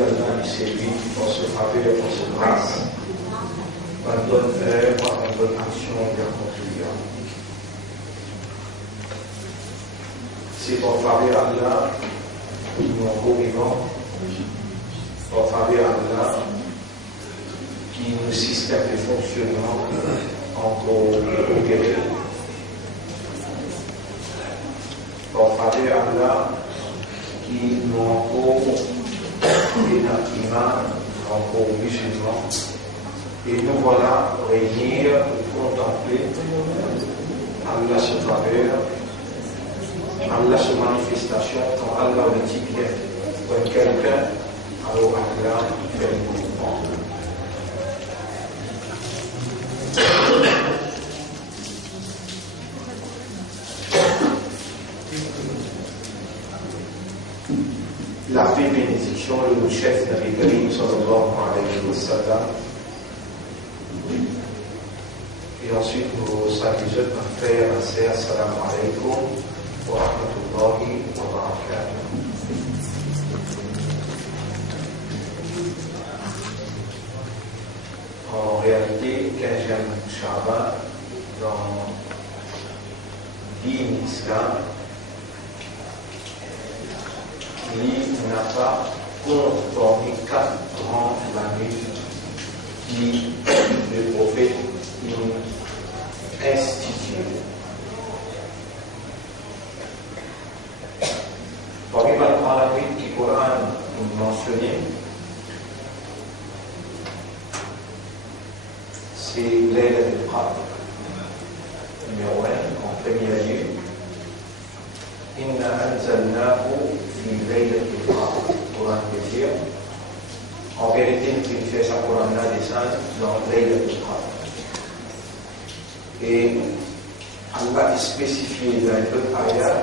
Allah est lui pour se faveur, pour se grâce, par une bonne œuvre, par une bonne action bien accomplie. C'est pour faveur Allah qui nous corrigeons, pour faveur Allah qui nous système de fonctionnement encore opéré. Pour faveur Allah qui nous encore des iman, encore musulmans. Et nous voilà réunis pour contempler Allah se faveur, Allah se manifestation quand Allah le dit bien. Quand quelqu'un, alors Allah fait le mouvement. La paix et bénédiction, le chef Nabi Karim sallallahu alayhi wa sallam. Et ensuite, nous saluons notre frère et sœur, assalamu alaykum wa rahmatullahi wa barakatuh. En réalité, 15e Shaban, dans l'islam, il n'a pas conformé 4 grands années qui le prophète institué. Parmi les grands années qui Coran mentionné, c'est Laylat al-Qadr, numéro 1, en premier lieu. Inna anzalnahu fi laylatil qadr. Coran veut dire, en vérité, nous fait ça Coran là descend dans Laylatul Qadr. Et Allah a spécifié dans le ayat,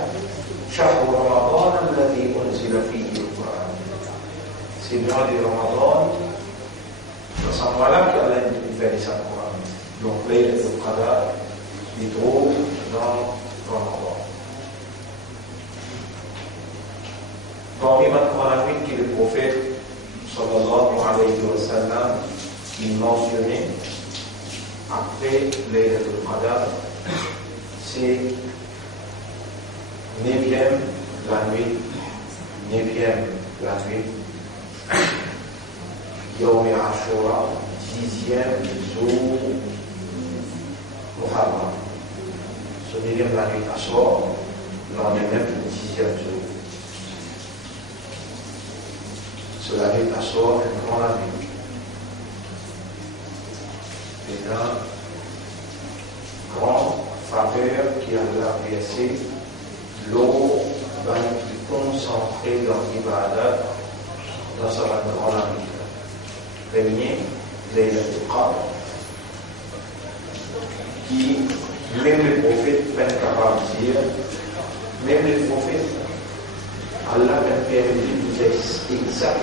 Shahr Ramadan alladhi unzila fihi al-Quran. C'est le mois de Ramadan, dans ce mois-là qu'Allah a fait ça Coran. Donc Laylatul Qadr, il trouve dans Ramadan. Parmi les qui le prophète sallallahu alayhi wa sallam il mentionnait après Laylatul Qadr, c'est 9e la nuit, 9e la nuit, Yawm Ashura, 10e jour Muharram. Ce 9e la nuit Ashura, l'on est même le 10e jour. Cela est à soi un grand ami. Et là, grand faveur qui a versé l'eau va être concentrée dans l'ibadat dans sa grande ami. Premier, Laylatul Qadr, qui, même les prophètes peine capable de dire, même les prophètes, Allah m'a permis de vous dire exact.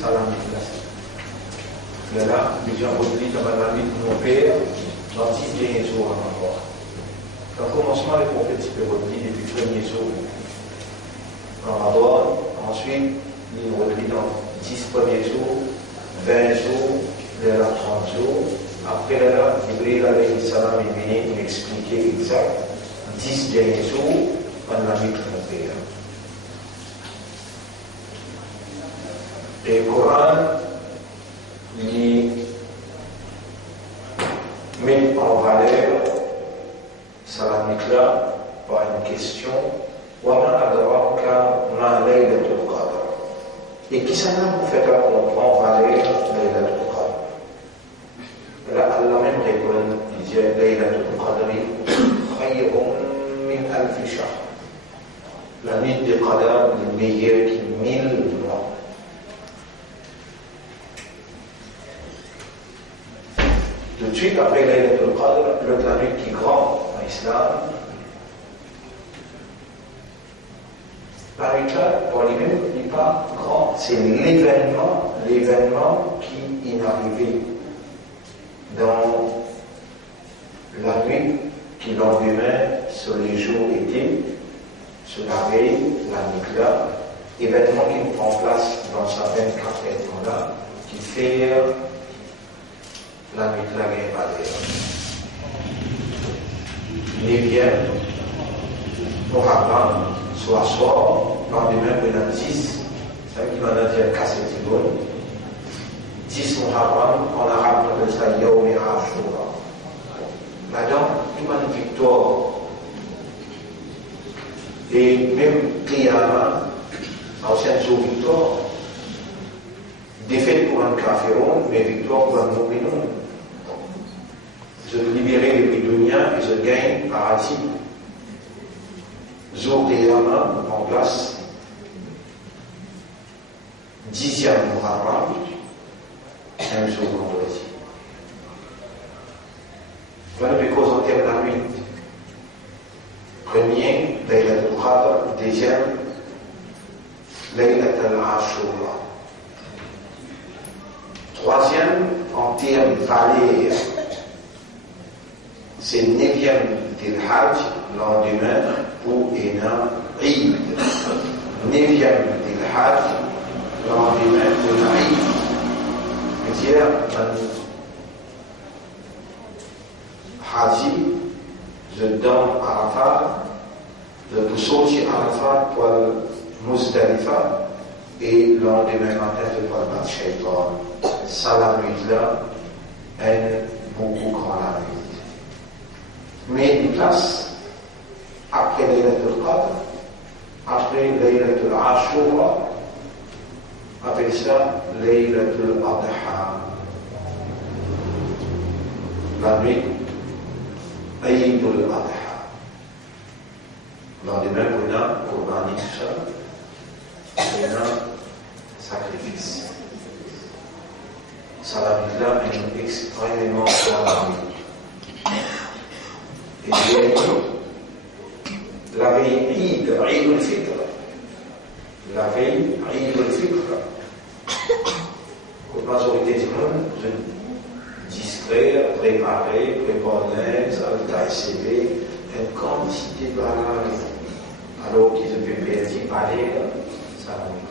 Ça l'a mis là. Mais là, les gens ont dit dans la vie de mon père, dans 10 derniers jours encore. Dans le commencement, les prophètes se peuvent dire depuis le premier jour. Ramadan, ensuite, ils ont dit dans 10 premiers jours, 20 jours, là 30 jours. Après là, Jibril alayhi salam est venu m'expliquer exact 10 derniers jours. Pendant la vie de mon père. Et le Coran, il met en valeur salamite-là par une question وَمَا أَدْرَاكَ مَا لَيْلَةُ الْقَدْرِ. Et qui ça nous fait comprendre en valeur Laylatul Qadr. Là, Allah même répond, il dit Laylatul Qadri khayrun min alfi shahr. La nuit de Qadr est meilleure que 1000 mois. Tout de suite après Laylatul Qadr, la nuit qui est grande en islam, la nuit là, pour lui-même, n'est pas grand. C'est l'événement qui est arrivé dans la nuit qui lendemain sur les jours étaient. Se laver la nuit là, événement qui prend place dans sa 24e là, qui fait la nuit de la guerre Badr. 9e, Muharram, soit lendemain de 10, ça qui va dire casser du bon. 10 Muharram, en arabe on appelle ça Yawm Ashura. Là-dedans, il y a une victoire. Et même Qiyamah, ancienne jour victoire, défaite pour un kafiron, mais victoire pour un mu'minon. Je libérer les dunya et je gagne paradis. Jour Qiyamah en place, 10e Muharram, un jour vendredi. Voilà les causes en termes de la nuit. Premier, Laylatul Qadr. Deuxième, Laylatul Ashura. Troisième, en termes valeur, c'est 9e Dhul Hajj, lendemain pour un Eid. 9e Dhul Hajj, lendemain pour un Eid. C'est-à-dire, Haji, je donne Arafat, je peux sortir Arafat pour Muzdalifa, et le lendemain matin, je peux battre Shaitan. Ça, la nuit-là, est beaucoup grand la nuit. Mais une place, après Laylatul Qadr, après Laylatul Ashura, appelle ça Laylatul Adha. La nuit, Aïdul Adha. Lendemain, on a Qurbani, on a sacrifice. Ça la là est extrêmement fort. Et la veille Eid al-Fitr. La veille Eid al-Fitr. La majorité du monde, discret, préparé, préparer, avec CV, une quantité de bagages. Alors qu'ils ne peuvent pas dire, allez, ça va être.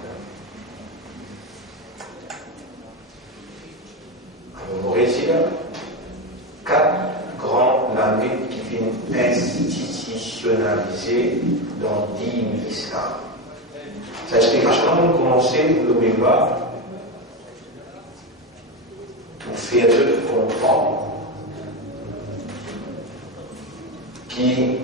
Alors, on réussit là, 4 grands lamites qui viennent institutionnaliser dans le dîme l'islam. Cette explication, on commence le mémoire pour faire comprendre qui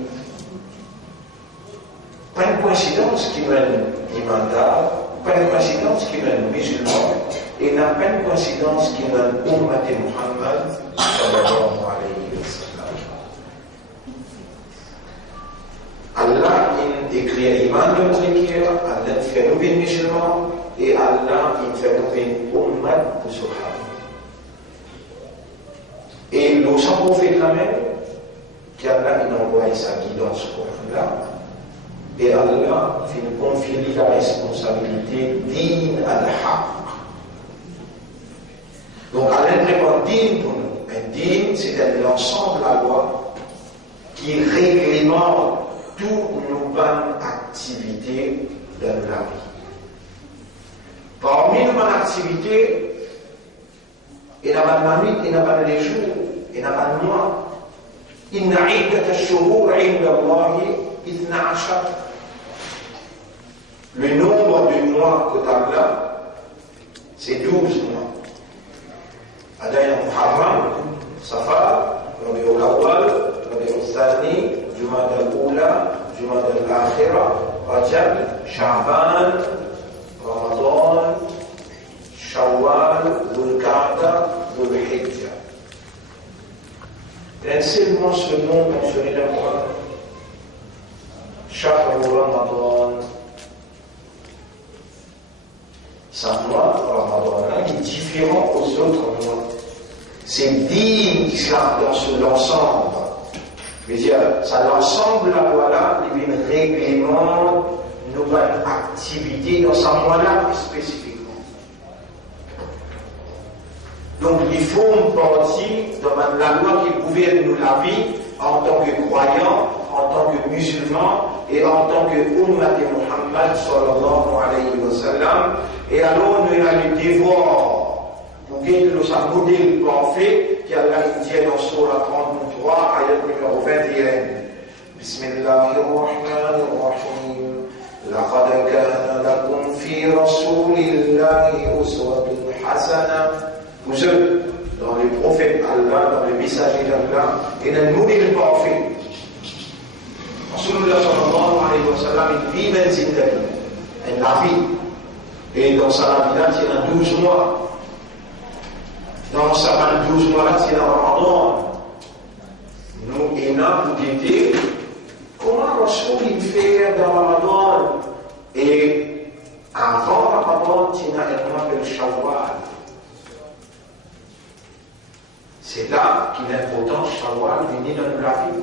pas une coïncidence qui mène l'imandal, pas une coïncidence qui mène musulman, et n'a pas une coïncidence qui mène Ummat Muhammad sallallahu alayhi wa sallam. Allah il écrit iman de l'Écriture, Allah fait nous bien musulmans, et Allah il fait nous bien Ummat de Sahaba. Et le sang prophète la même, qu'Allah il envoie sa guidance pour là. Et Allah fait confier la responsabilité din al-haq. Donc Allah prépare din pour nous. Un din, c'est l'ensemble de la loi qui réglemente toutes nos bonnes activités de la vie. Parmi nos bonnes activités, il n'y a pas de mamie, il n'y a pas de jours, il n'y a pas de mois. إن عدة الشهور عند الله 12. Le nombre de mois que Allah, c'est 12 mois. Adaya Muharram, Safar, Rabiul Awwal, Rabiul Thani, Jumada al-Ula, Jumada al-Akhira, Rajab, Sha'ban, Ramadan, Shawwal, Dhul Qa'da, Dhul Hijjah. Un seul mois seulement mentionné dans le Coran. Chaque Ramadan, ce mois, Ramadan, est différent aux autres mois. C'est digne d'islam dans l'ensemble. Je veux dire, ça l'ensemble de la loi-là, il y a un règlement, une nouvelle activité dans ce mois-là spécifiquement. Donc, il faut une partie dans la loi qui gouverne nous la vie en tant que croyants, en tant que musulmans et en tant que Ummat Muhammad sallallahu alayhi Et alors, nous avons le devoir pour gagner le modèle parfait qui Allah dit dans Surah 33, ayat numéro 21. Bismillahirrahmanirrahim. لقد كان لكم في رسول الله أسوة حسنة. Vous êtes dans les prophètes Allah, dans les messagers d'Allah, et dans le modèle parfait. Rasulullah sallallahu alayhi wa sallam, il vit même zindagi, il la vie. Et dans sa vie là, il y a 12 mois. Dans sa 12 mois là, c'est dans Ramadan. Nous, il y a pour guetter comment Rasul il fait dans Ramadan. Et avant Ramadan, il y a un appel Shawwal. C'est là qu'il est important, Shawwal, venir dans la vie.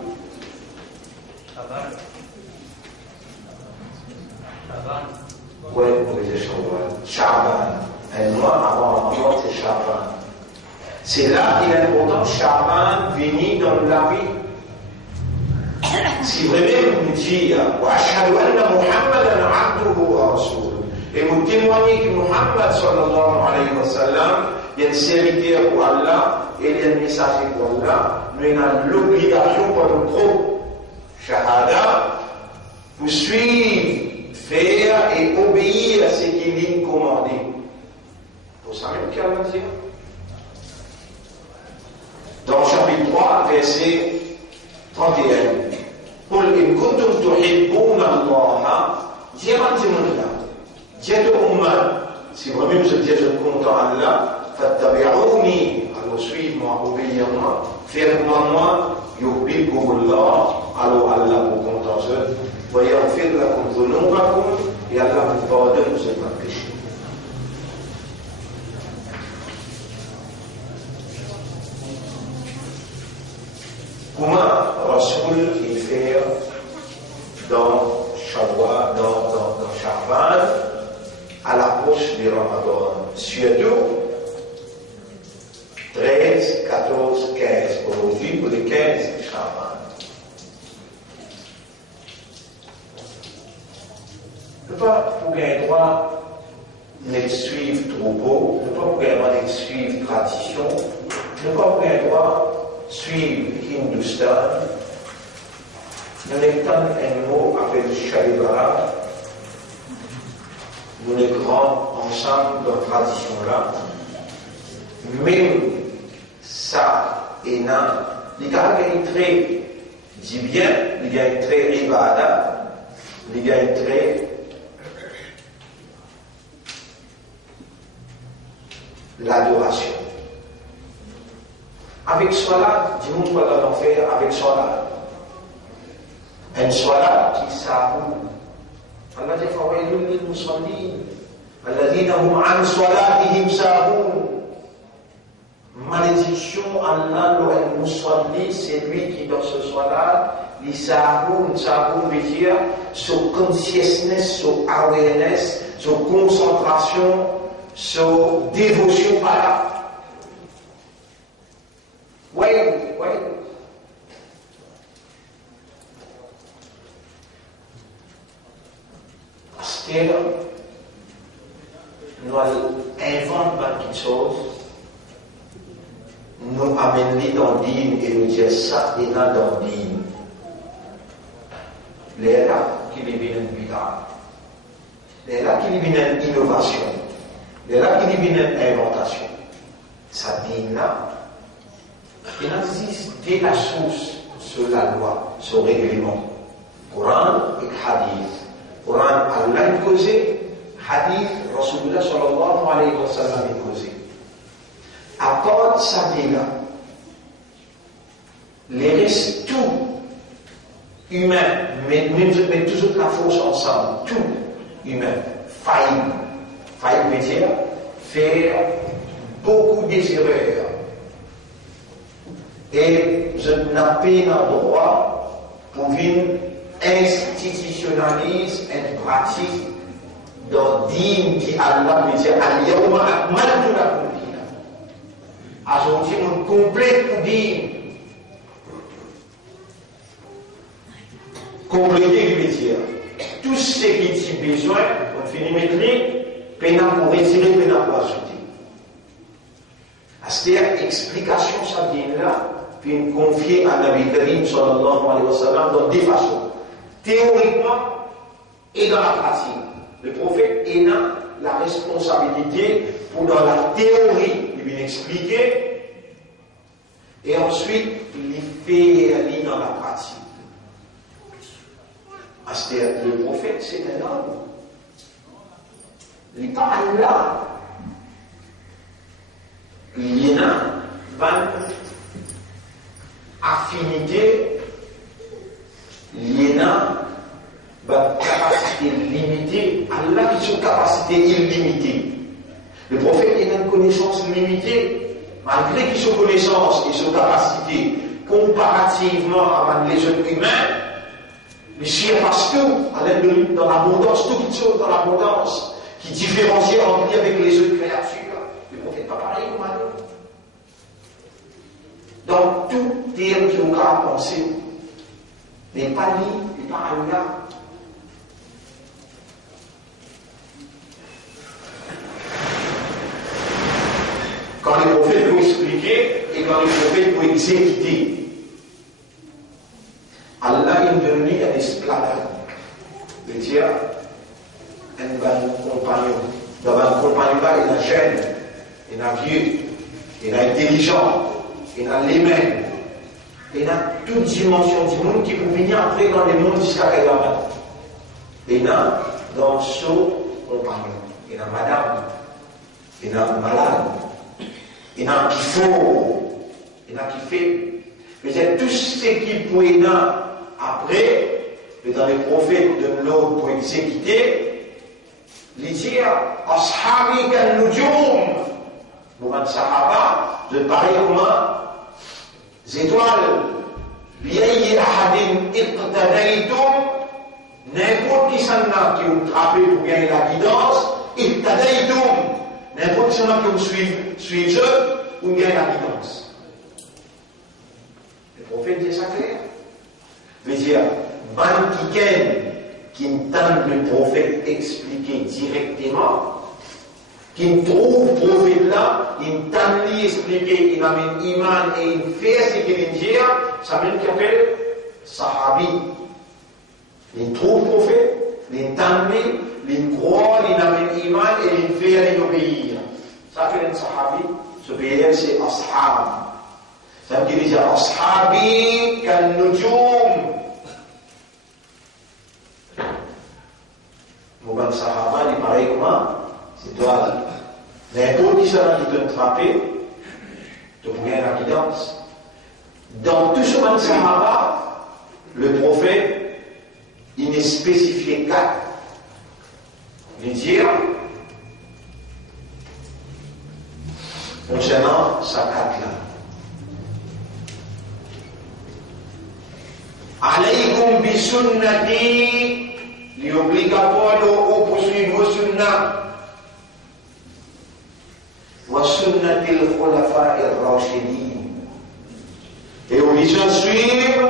Oui, on disait Shawwal. Sha'ban. Un mois avant Ramadan, c'est Sha'ban. C'est là qu'il est important, Sha'ban, venir dans la vie. Si vraiment vous dites, wa ashhadu anna Muhammadan abduhu wa rasuluhu, et vous témoignez que Muhammad sallallahu alayhi wa sallam, il y a un serviteur pour Allah et il y a un messager pour Allah, nous avons l'obligation pour le groupe Shahada pour suivre, faire et obéir à ce qu'il est commandé. Vous savez ce qu'il va dire? Dans le chapitre 3, verset 31. قل إن كنتم تحبون الله ديرانتمنا ديال أمة si vraiment vous êtes content Allah فاتبعوني alors suivez-moi obéissez-moi faites-moi moi يحببكم الله alors Allah vous contente ويغفر لكم ذنوبكم et Allah vous pardonne vos péchés. Comment Rasoul il fait dans Shawwal, dans Sha'ban, à l'approche du Ramadan, surtout 13, 14, 15, aujourd'hui pour le 15 Sha'ban. Ne pas pour gagner droit de suivre troupeau, ne pas pour gagner droit de suivre tradition, ne pas pour gagner droit suivre Hindustan, nous n'avons un mot appelé Shalibara, nous les grands ensemble dans la tradition là, même ça et là, les gars gagnent très, dis bien, les gagnent très ibada, les gagnent très l'adoration. Avec Salat, du monde va dans l'enfer avec Salat. Un Salat qui s'avoue. Allah dit fawailun lil musallin alladhina hum an salatihim sahun. Malédiction Allah le musalli, c'est lui qui dans ce Salat, il sahun, sahun veut dire sur consciousness, sur awareness, sur concentration, sur dévotion par là. Wait. Stella, nous inventons quelque chose, nous amenons dans le dîme et nous disons ça et là dans le dîme. Les là qui deviennent une bid'a, les là qui deviennent une innovation, les là qui deviennent une inventation. Ça dîme là. Il existe dès la source sur la loi, sur le règlement. Coran et Hadith. Coran, Allah est causé. Hadith, Rasulullah sallallahu alayhi wa sallam est causé. À part ça, les restes tout humain, mais toujours la force ensemble, tout humain, faillible. Faillible veut dire faire beaucoup d'erreurs. Et je n'ai pas droit pour une institutionnalise une pratique dans dîme qui Allah veut dire Al-Yawma akmaltu lakum dinakum. Aujourd'hui, on complète pour dîme. Compléter veut dire tout ce qui est besoin, on finit de mettre Pena pour retirer, pena pour ajouter. C'est-à-dire, explication, ça vient là, puis confier à Nabi Karim, sallallahu alayhi wa sallam, dans des façons. Théoriquement et dans la pratique. Le prophète est dans la responsabilité pour, dans la théorie, il vient expliquer, et ensuite, il fait aller dans la pratique. C'est-à-dire, le prophète, c'est un homme. Il n'est pas Allah. Il y a une affinité, il y a une capacité limitée. Allah qui a une capacité illimitée. Le prophète a une connaissance limitée, malgré qu'il a une connaissance et une capacité comparativement avec les êtres humains. Mais s'il y a partout, dans l'abondance, toutes choses dans l'abondance, qui différencie entre lui avec les autres créatures, le prophète n'est pas pareil comme nous. Donc, tout terme qui nous a pensé n'est pas lui, n'est pas Allah. Quand les prophètes vont expliquer et quand les prophètes vont exécuter, Allah est devenu un esclave. C'est-à-dire, un compagnon. Dans un compagnon, il est jeune, il est vieux, il est intelligent, il a les mains, il a toute dimension du monde qui peut venir après dans les mondes jusqu'à Kayama. Il a dans son compagnon, il a madame, il a malade, il a qui faut, il a qui fait. Mais c'est tout ce qui peut être après, dans les prophètes de l'ordre pour exécuter, les dire Ashabi kal nujum, Mohamed Sahaba, de pareil comme les étoiles. Biayi ahadin iqtadaytum, n'importe qui s'en a qui vous trappez pour gagner la guidance, iqtadaytum, n'importe qui s'en a qui vous suivez, vous gagnez la guidance. Le prophète dit ça clair. Veut dire, ban qui entend le prophète expliquer directement, qui trouve le prophète là, il entend lui expliquer, il amène iman et il fait ce qu'il dit, ça veut dire qu'il appelle sahabi. Il trouve le prophète, il entend lui, il croit, il amène iman et il fait obéir. Ça fait un sahabi, ce pays c'est ashab. Ça veut dire ashabi kal nujum. Mohamed Sahaba, il est pareil comment? C'est toi. N'importe qui sera qui te trapper, tu peux gagner la guidance. Dans tout ce Mohamed Sahaba, le prophète, il est spécifié 4. Il dit concernant sa 4 là. Alaykum bi sunnati, il est obligatoire de poursuivre vos sunnah. Wa sunnati al-khulafa ar-rashidin. Et obligé de suivre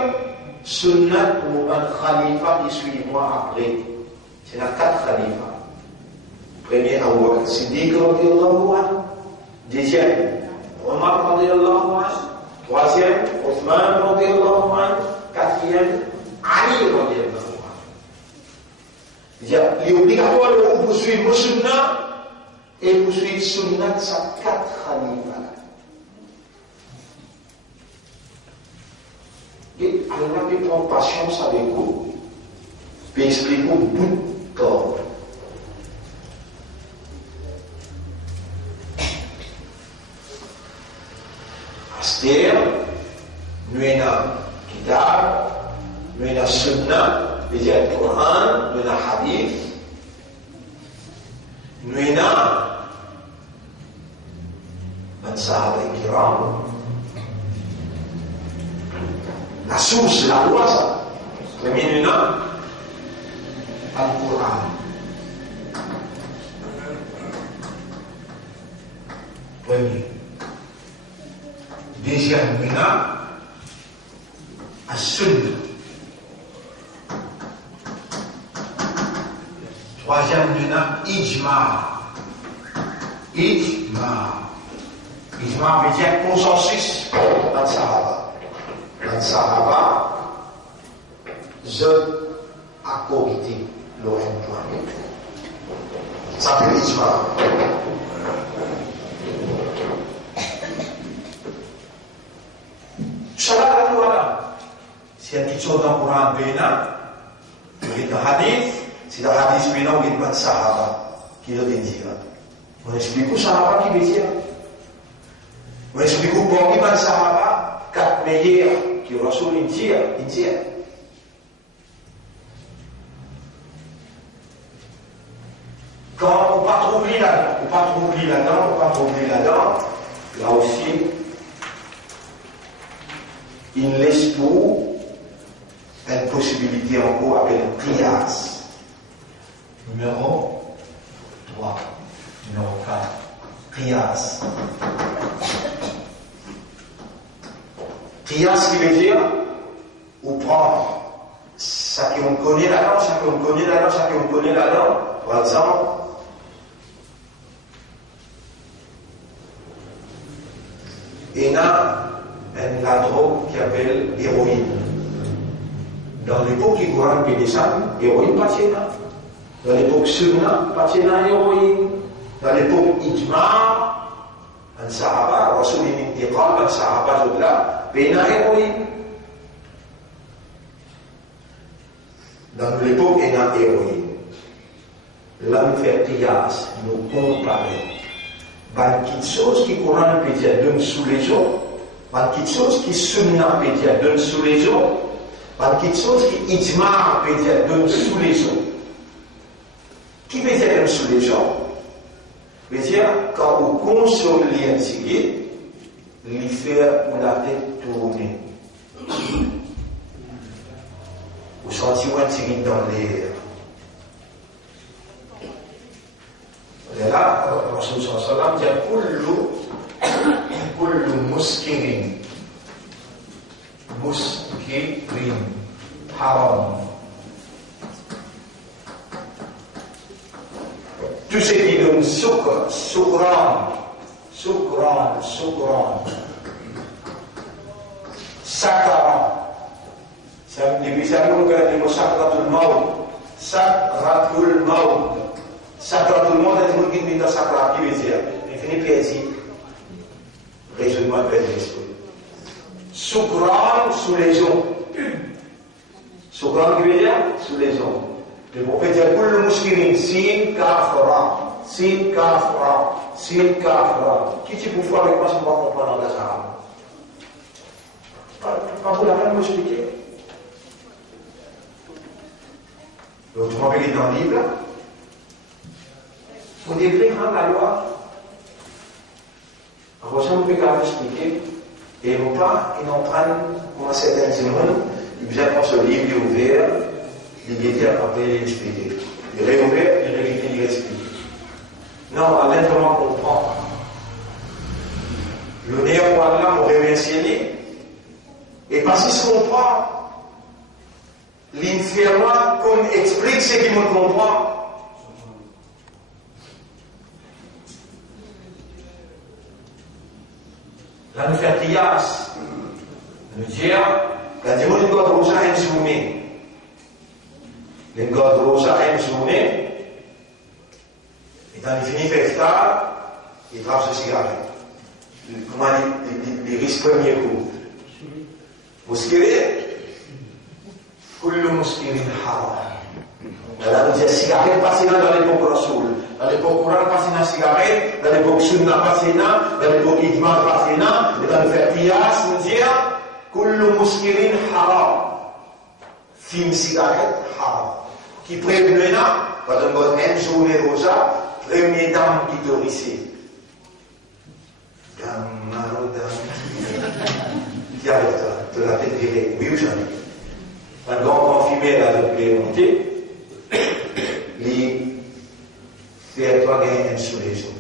sunnat ou un khalifa qui suit moi après. C'est la 4 khalifas. Premier, Abu Bakr Siddiq radiyallahu anhu. Deuxième, Omar radiyallahu anhu. Troisième, Othman radiyallahu anhu. Quatrième, Ali radiyallahu anhu. Il est obligatoire de poursuivre le sunnah et poursuivre le sunnah de sa 4 khalifas. Et Allah peut prendre patience avec vous, puis expliquer au bout de corps. C'est-à-dire, nous avons kitab, nous avons sunnah, nous avons le Coran, nous avons le hadith, nous avons les sahaba kiram, la source, la loi, ça. Premier, nous avons le Coran. Premier. Deuxième, nous avons la sunna. Troisième, nous avons ijma. Ijma. Ijma veut dire consensus dans le Sahaba. Dans le Sahaba, je accordé l'OM point. Ça s'appelle Ijma. Salah itu ada. Siapa kisah dalam Quran bina, kita hadis, sida hadis bina kita sahabat, kita tinjau. Menexplico sahabat qui veut dire. Menexplico pour qui van sahabat, quatre meilleurs qui Rasul injia. Quand on pas trop oublier là-dedans, là aussi. Il laisse pour une possibilité encore avec le qiyas. Numéro 3. Numéro 4. Qiyas. Qiyas qui veut dire ou prendre ça qu'on connaît là-dedans, ça qu'on connaît là-dedans, ça qu'on connaît là-dedans. Par exemple, il y a la drogue qui appelle héroïne. Dans l'époque du Coran Pédessan, héroïne pas là. Dans l'époque Sunna, pas là héroïne. Dans l'époque Ijma, un Sahaba, Rasul Intiqal, un Sahaba là, péna héroïne. Dans l'époque, il y a héroïne. Là, nous faisons qiyas, nous comparer. Quelque chose qui Coran Pédessan donne sous les autres. Quelque chose qui sunna peut dire donne sous les autres, quelque chose qui ijma peut dire donne sous les autres. Qui peut dire donne sous les autres? Veut dire quand on consomme lien tigé, lui faire ou la tête tourner. Vous sentez un tigé dans l'air. Et là, Rasul sallallahu alayhi wa sallam dit كل مسكر حرام. Tout ce qui donne sukran, sakara. Depuis ça, nous regardons le mot sakratul maut. Sakratul maut. Sakratul maut, c'est le mot qui dit dans sakrat, qui veut dire, il finit par dire, raisonnement de l'esprit. Sukran sous les eaux. Sukran qui veut dire sous les eaux. Le prophète dit Kullu muskirin sin kafra. Qui tu peux voir avec moi si on va comprendre dans la Sahara? Pas pour la peine de m'expliquer. Donc tu m'as vu dans le livre. Il faut décrire la loi. Alors, ça, on peut quand même expliquer. Et non pas, ils n'ont pas, comme à certains gens, ils vous apprennent ce livre, il est ouvert, il était après expliqué. Il est ouvert, il est expliqué. Non, à l'intérieur, on comprend. Le néant pour Allah m'aurait remercié. Et parce qu'il se comprend, l'infirmière, comme explique ce qu'il me comprend. Là, nous faisons qiyas. Nous disons, la démon de God Rosa aime zoomer. Le God Rosa aime zoomer. Et dans les finis d'Eftar, il trace ce cigarette. Comment les risques premiers coups. Muskirin, kullu muskirin haram. Là, nous disons, cigarette passée dans l'époque Rasoul. Dans l'époque Coran, passé dans la cigarette. Dans l'époque Sunna, passé dans l'époque Ijma, passé dans. Et dans le fait qiyas, nous disons, kullu muskirin haram. Film cigarette, haram. Qui prévenait, quand on va même journée rosa, première dame qui torissait. Dame, qui arrête de la tête virée. Oui ou jamais? Quand on confirmait la montée, les faire toi gagner sous les eaux.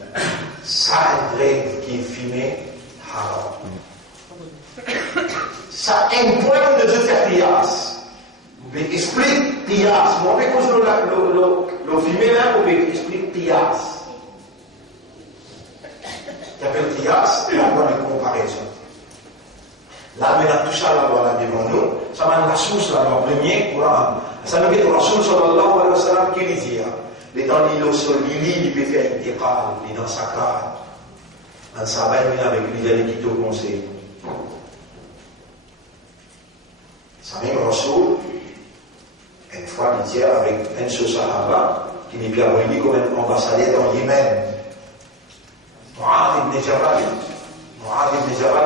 Ça, un règle qui est filmé, haram. Ça impoint de faire qiyas. Mais explique qiyas. Moi, quand je le filmer là, on explique qiyas. Kias, la loi de comparaison. Là, maintenant, tout ça, la loi là devant nous, ça m'a la source, la loi première, Coran. Ça nous dit que Rasul sallallahu alayhi wa sallam qui dit, les dans l'île sol, il peut faire une école, il est dans sa carte. Un sabbat, il avec lui, il a dit au conseil. Ça même Rasul, une fois, il dit avec un seul sahaba, qui n'est pas relié comme un ambassadeur dans Yémen. Mu'adh ibn Jabal,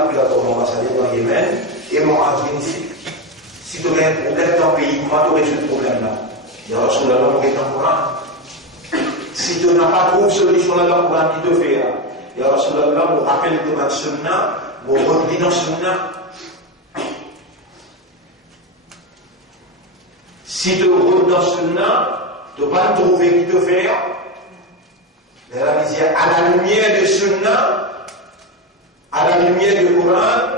puis comme ambassadeur dans Yémen, et Mu'adh ibn Jabal. Si tu as un problème dans le pays, comment tu résous ce problème-là? Il y a Rasulallah qui est dans le Coran. Si tu n'as pas trouvé solution là dans le Coran, qui te fait là? Il y a Rasulallah qui rappelle de ma sunna, qui redit dans sunna. Si tu redis dans sunna, tu ne vas pas trouver qui te fait. Mais là, il dit, à la lumière de sunna, à la lumière du Coran,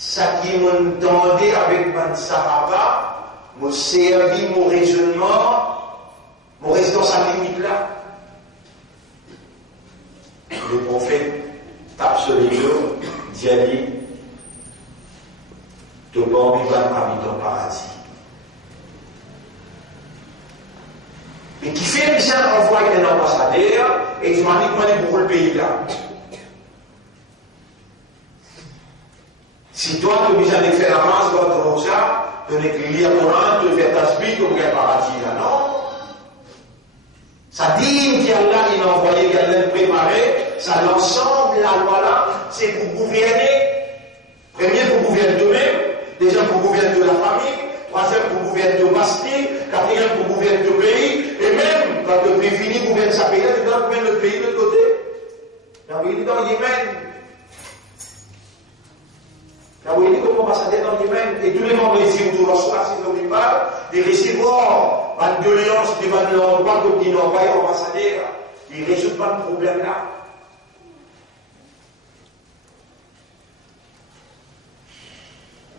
ça qui m'entendait avec mon sahaba, m'a servi mon raisonnement, mon reste dans sa limite là. Le prophète tape sur les deux, dit à lui, tu vas en vivre habiter au paradis. Et qui fait que ça envoie un ambassadeur et il m'a dit comment il pour le pays là. Si toi, tu es obligé de faire la masse dans ça, tu n'es que lire le Coran, tu fais ta spite, tu fais un paradis là, non? Ça dit qu'Allah, il a envoyé quelqu'un préparé, ça l'ensemble, la loi là, c'est pour gouverner. Premier, pour gouverner toi-même, deuxième, pour gouverner de la famille, troisième, pour gouverner de Bastille, quatrième, pour gouverner de pays, et même, quand le pays finit, gouverner sa pays, tu dois gouverner le pays de l'autre côté. Il est dans Yémen. Vous voyez comment on va s'adapter dans Yémen, et tous les membres ici autour de soi, si nous parlent, des recevoir, une doléance, des endroits comme dit l'envoyé ambassadeur, ils ne résolvent pas le problème là.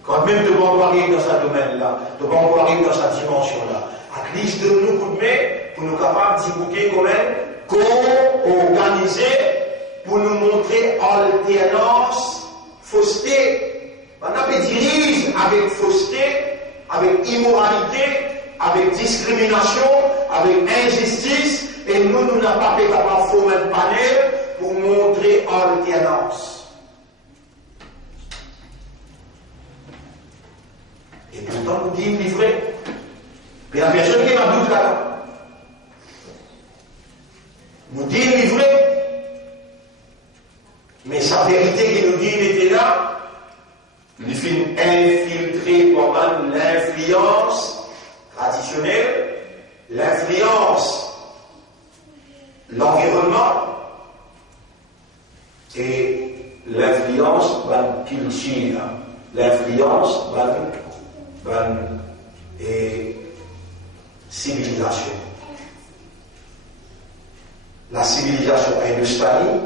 Quand même tu vas encore arriver dans ce domaine-là, tu vas encore arriver dans cette dimension-là. À least donne-nous coup de main pour nous capables d'écouter quand même comment organiser pour nous montrer alternance, fausseté. On dirige avec fausseté, avec immoralité, avec discrimination, avec injustice, et nous n'avons pas fait capable de former un panel pour montrer alternance. Et pourtant, nous disons livré. Mais il y a personne qui n'a doute là. Nous disons livré. Mais sa vérité qui nous dit il était là, il finit infiltré pendant l'influence traditionnelle, l'influence, l'environnement et l'influence de la culture, l'influence de la civilisation. La civilisation hindustanie,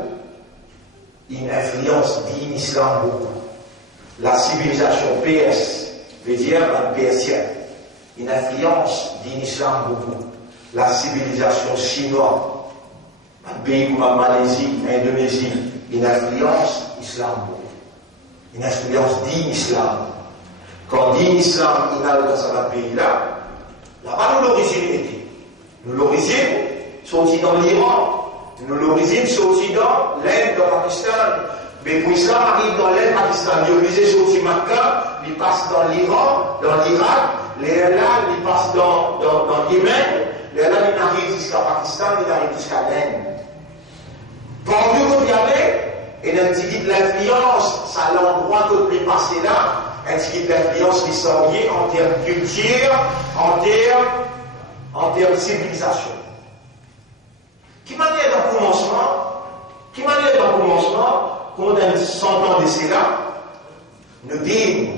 une influence d'islam beaucoup. La civilisation PS, veut dire la persienne, une influence d'islam beaucoup. La civilisation chinoise, un pays comme la Malaisie, l'Indonésie, une influence islam beaucoup. Une influence d'islam. Quand d'islam, il a dans ce pays-là, là-bas, nous l'origine était. Nous l'origine, sorti dans l'Iran. Nous l'origine, sorti dans l'Inde, dans le Pakistan. Mais pour l'islam arrive dans l'Inde, Pakistan. Il est obligé de sortir Makkah, il passe dans l'Iran, dans l'Irak, là, il passe dans Yémen, là, il arrive jusqu'à Pakistan, il arrive jusqu'à l'Inde. Quand nous regardons, et on dit l'influence, c'est à l'endroit que nous passé là, on dit l'influence qui sont liées en termes de culture, en termes de civilisation. Qui manière dans le commencement, quand on a 100 ans de cela, nous disons,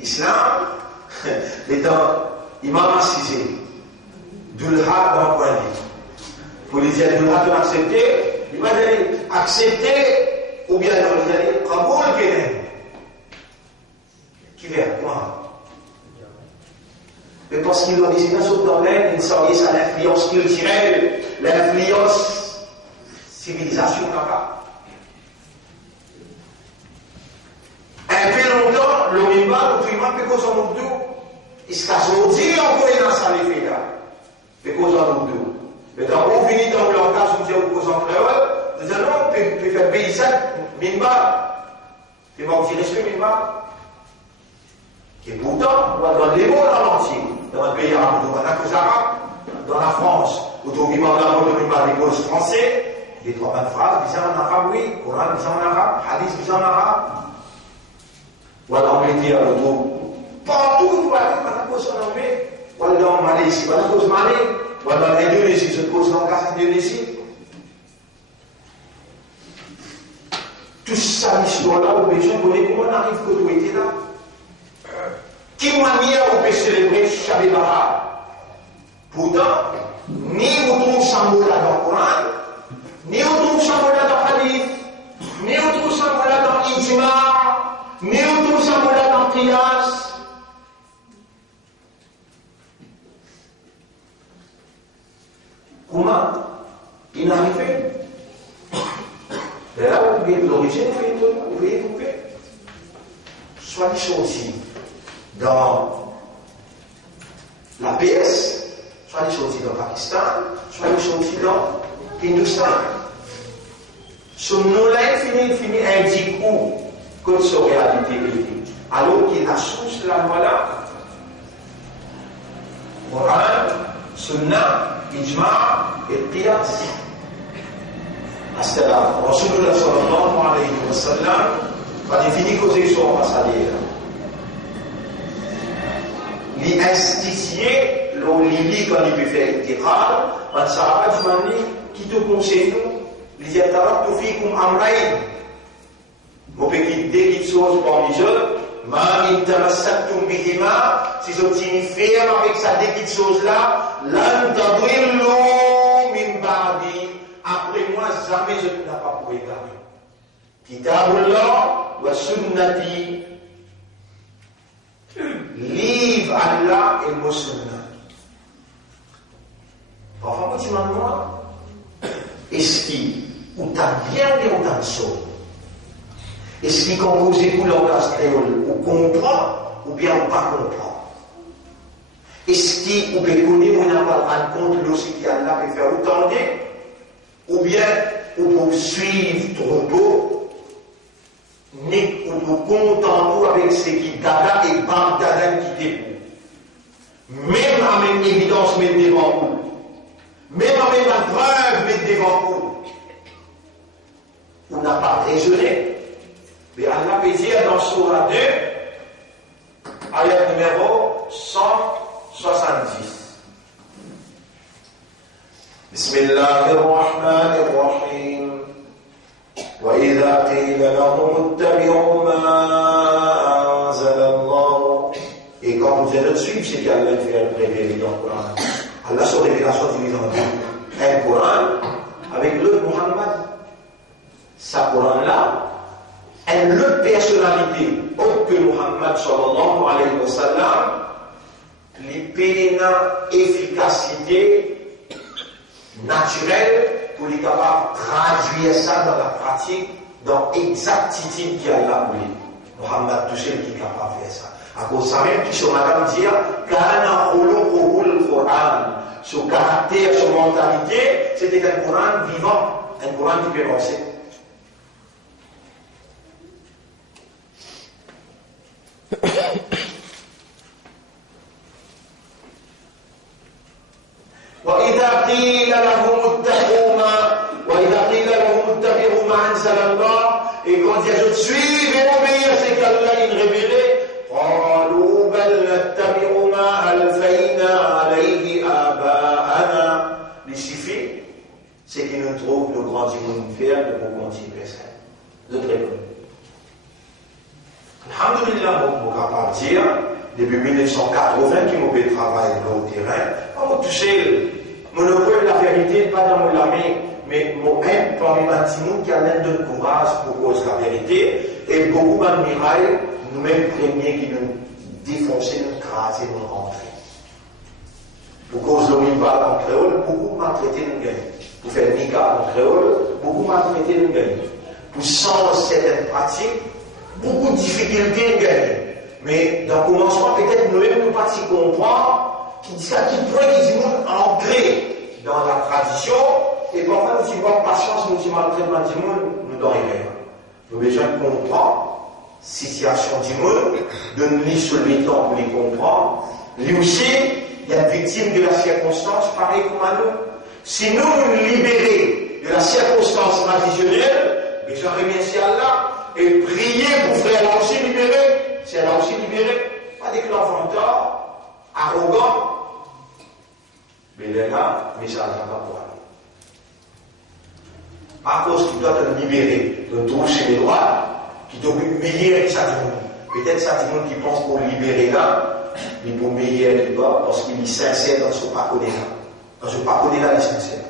l'islam, étant imam assisé, d'ulha dans le point de vue. Pour les dire d'ulha de accepter, il va dire accepter, ou bien il va dire kaboul kenen. Qui vient, moi. Mais parce qu'il l'origine dans ce domaine, il s'organise à l'influence culturelle, l'influence civilisation là-bas. Un peu longtemps, le mimbar, le primat, peut causer en deux. Il se casse au dit encore une salle de fait là. Peut causer en deux. Mais dans on finit dans le langage, on dit au cause en créole, on dit non, on peut faire payer ça, mimbar. Tu vas aussi rester mimbar. Et pourtant, on va dans les mots dans l'entier, dans un pays arabe, dans la cause arabe, dans la France, où on mimbar dans le mimbar des causes français, des 3 phrases, disant en arabe, oui, Coran disant en arabe, hadith disant en arabe. Voilà, on met dire le tout. Partout où vous allez, on a cause en anglais. Voilà, en Malaisie, on a cause malais. Voilà, en Indonésie, c'est cause en cas d'Indonésie. Tout ça, l'histoire-là, on peut connaître comment on arrive que tout était là. Quelle manière on peut célébrer Shabbat Bara? Pourtant, ni on trouve Sambola dans le Coran, ni on trouve Sambola dans le Hadith, ni on trouve Sambola dans l'Ijma, ni on trouve Sambola dans le Qiyas. Comment il arrivait? Et là, vous voyez l'origine, vous voyez tout fait. Soit ils sont aussi dans la PS, soit ils sont aussi dans le Pakistan, soit ils sont aussi dans l'Hindustan. Son nom-là, finit indique où que sa réalité est. Alors qu'il y a la source de la loi-là, Coran, Sunnah, Ijma et Qiyas. Astagfirullah, Rasulullah sallallahu alayhi wa sallam va définir que c'est son passage. L'instituer, l'olili quand il peut faire l'intégral, on ne sera pas demandé qui te conseille nous, il y a talent de filles comme Amraïd. Mon petit dès qu'il chose parmi eux, ma intamassaktum bihima, si je tiens ferme avec ça dès qu'il chose là, lan tadrillu min ba'di. Après moi, jamais je ne l'ai pas pour égarer. Kitabullah wa sunnati. Livre Allah et mon sunnah. Enfin, moi, tu m'as demandé, est-ce ou t'as bien ou t'as sauvé? Est-ce qu'il compose pour le langage créole, ou comprend, ou bien on pas comprend? Est-ce qu'il peut connaître ou n'a pas rendre compte de ce qu'Allah peut faire autant de, ou bien on peut suivre trop, ou pour contenter avec ce qui dada et Bagdada qui dépôt. Même à même évidence, mettre devant vous. Même à même la preuve, mettre devant vous. On n'a pas raisonné. Mais Allah peut dire dans Surah 2, ayat numéro 170. Bismillahirrahmanirrahim. وإذا قيل لهم اتبعوا ما أنزل الله. Et quand vous allez suivre ce qu'Allah fait révéler dans le Coran, Allah son révélation divise en deux. Un Coran avec le Muhammad. Sa Coran-là, elle le personnalité, autre que Muhammad sallallahu alayhi wa sallam, les peines efficacité naturelle pour les capables de traduire ça dans la pratique, dans l'exactitude qui a voulu. Muhammad tout seul qui est capable de faire ça. À cause de ça même, qui sont madame dire, Kana khuluquhul Qur'an, son caractère, son mentalité, c'était un Coran vivant, un Coran qui peut penser. وإذا قيل لهم اتقوا ما أنزل الله, et quand ils suivent et obéissent ce qu'Allah il révélé, قالوا بل نتبع ما ألفينا عليه آباءنا. Les chiffres, c'est qu'ils nous trouvent nos grands imams faire de pour continuer ça. De très bon. Alhamdulillah, on va dire, depuis 1980, qui m'ont fait travailler dans le terrain, on touché monopole la vérité, pas dans mon lamé, mais mon aide parmi les qui a l'aide de courage pour cause la vérité, et beaucoup d'admirailles, nous-mêmes premiers qui nous défonçaient, nous crasaient, nous rentraient. Pour cause de l'imba en créole, beaucoup maltraité nous gagnent. Pour faire nika en créole, beaucoup maltraité nous gagnons. Pour changer certaines pratiques, beaucoup de difficultés nous gagnons. Mais dans le commencement, peut-être nous-mêmes nous pas si comprendre qui dit ça, qui point qui dit ancré dans la tradition, et parfois nous avons patience, nous avons maltraitement du monde, nous devons rien. Nous avons besoin de comprendre la situation du monde, de nous lire sur le temps pour les comprendre. Lui aussi, il y a une victime de la circonstance, pareil comme à nous. Si nous nous libérer de la circonstance traditionnelle, mais j'en remercie Allah et prier pour frère là aussi libéré. Si elle a aussi libéré, pas des clans arrogant, mais il est là, mais ça n'a pas pour aller. À cause qu'il doit te libérer de tout chez les droits, qui doit être meilleur que ça du monde. Peut-être ça du monde qui pense pour libérer là, mais pour meilleur qu'il doit, parce qu'il est sincère dans ce parcours là. Dans ce parcours là, il est sincère.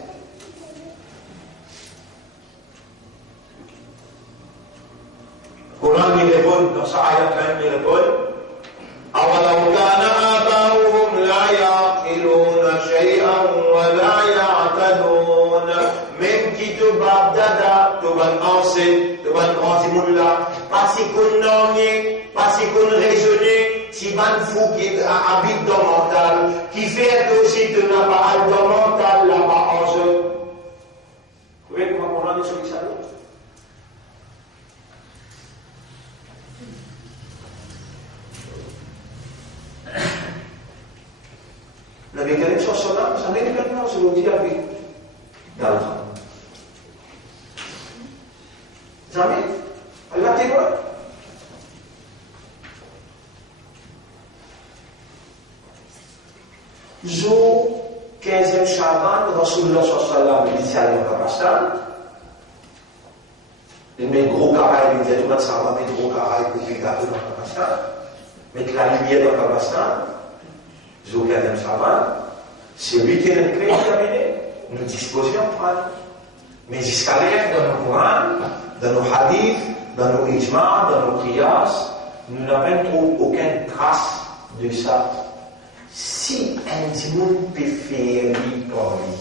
Coran lui répond, dans sa ayat même, il répond أَوَلَوْ كَانَ آبَاؤُهُمْ لَا يَعْقِلُونَ شَيْئًا وَلَا يَعْتَدُونَ. Même qui te bat dada, te ban anse, te ban grand là, pas si qu'on nommé, pas si qu'on raisonné, si ban fou qui habite dans le mental, qui fait que si tu n'as pas dans le mental, là-bas en jeu. Vous voyez comment on a des solutions? La mécanique sur cela, ça n'est pas maintenant, je vous dis avec d'Allah. Jamais. Allah témoin. Jour 15e Shaban, Rasulullah sallallahu alayhi wa sallam, au Pakistan. Il met gros carré, il dit tout le monde s'en va mettre gros carré pour qu'il garde dans le Pakistan. Mettre la lumière dans le Pakistan. Jour 15e Shaban. C'est lui qui est le clé terminé. Nous disposions de prendre. Mais jusqu'à l'air, dans nos Coran, dans nos hadiths, dans nos ijma, dans nos qiyas, nous n'avons aucune trace de ça. Si un dimanche peut faire lui par lui,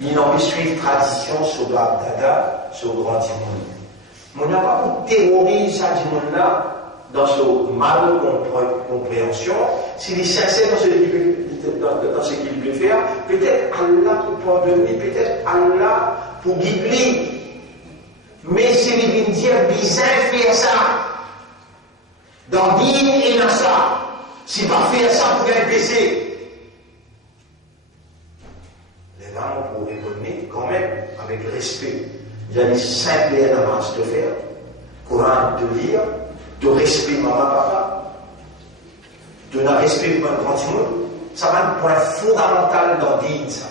il n'a pas suivi tradition sur Bagdada, sur le grand dimanche. Mais on n'a pas pour terroriser ce dimanche-là dans ce mal compréhension. S'il est sincère dans ce qu'il peut faire, peut-être Allah pour pardonner, peut-être Allah pour guider. Mais s'il vient dire bizarre faire ça, dans digne et dans ça, s'il va faire ça pour un PC, les gens pour répondre quand même avec respect. Il y a des simples avances de faire, Coran de lire, de respect maman papa, de la respect pour un grand monde, ça va être un point fondamental dans digne ça.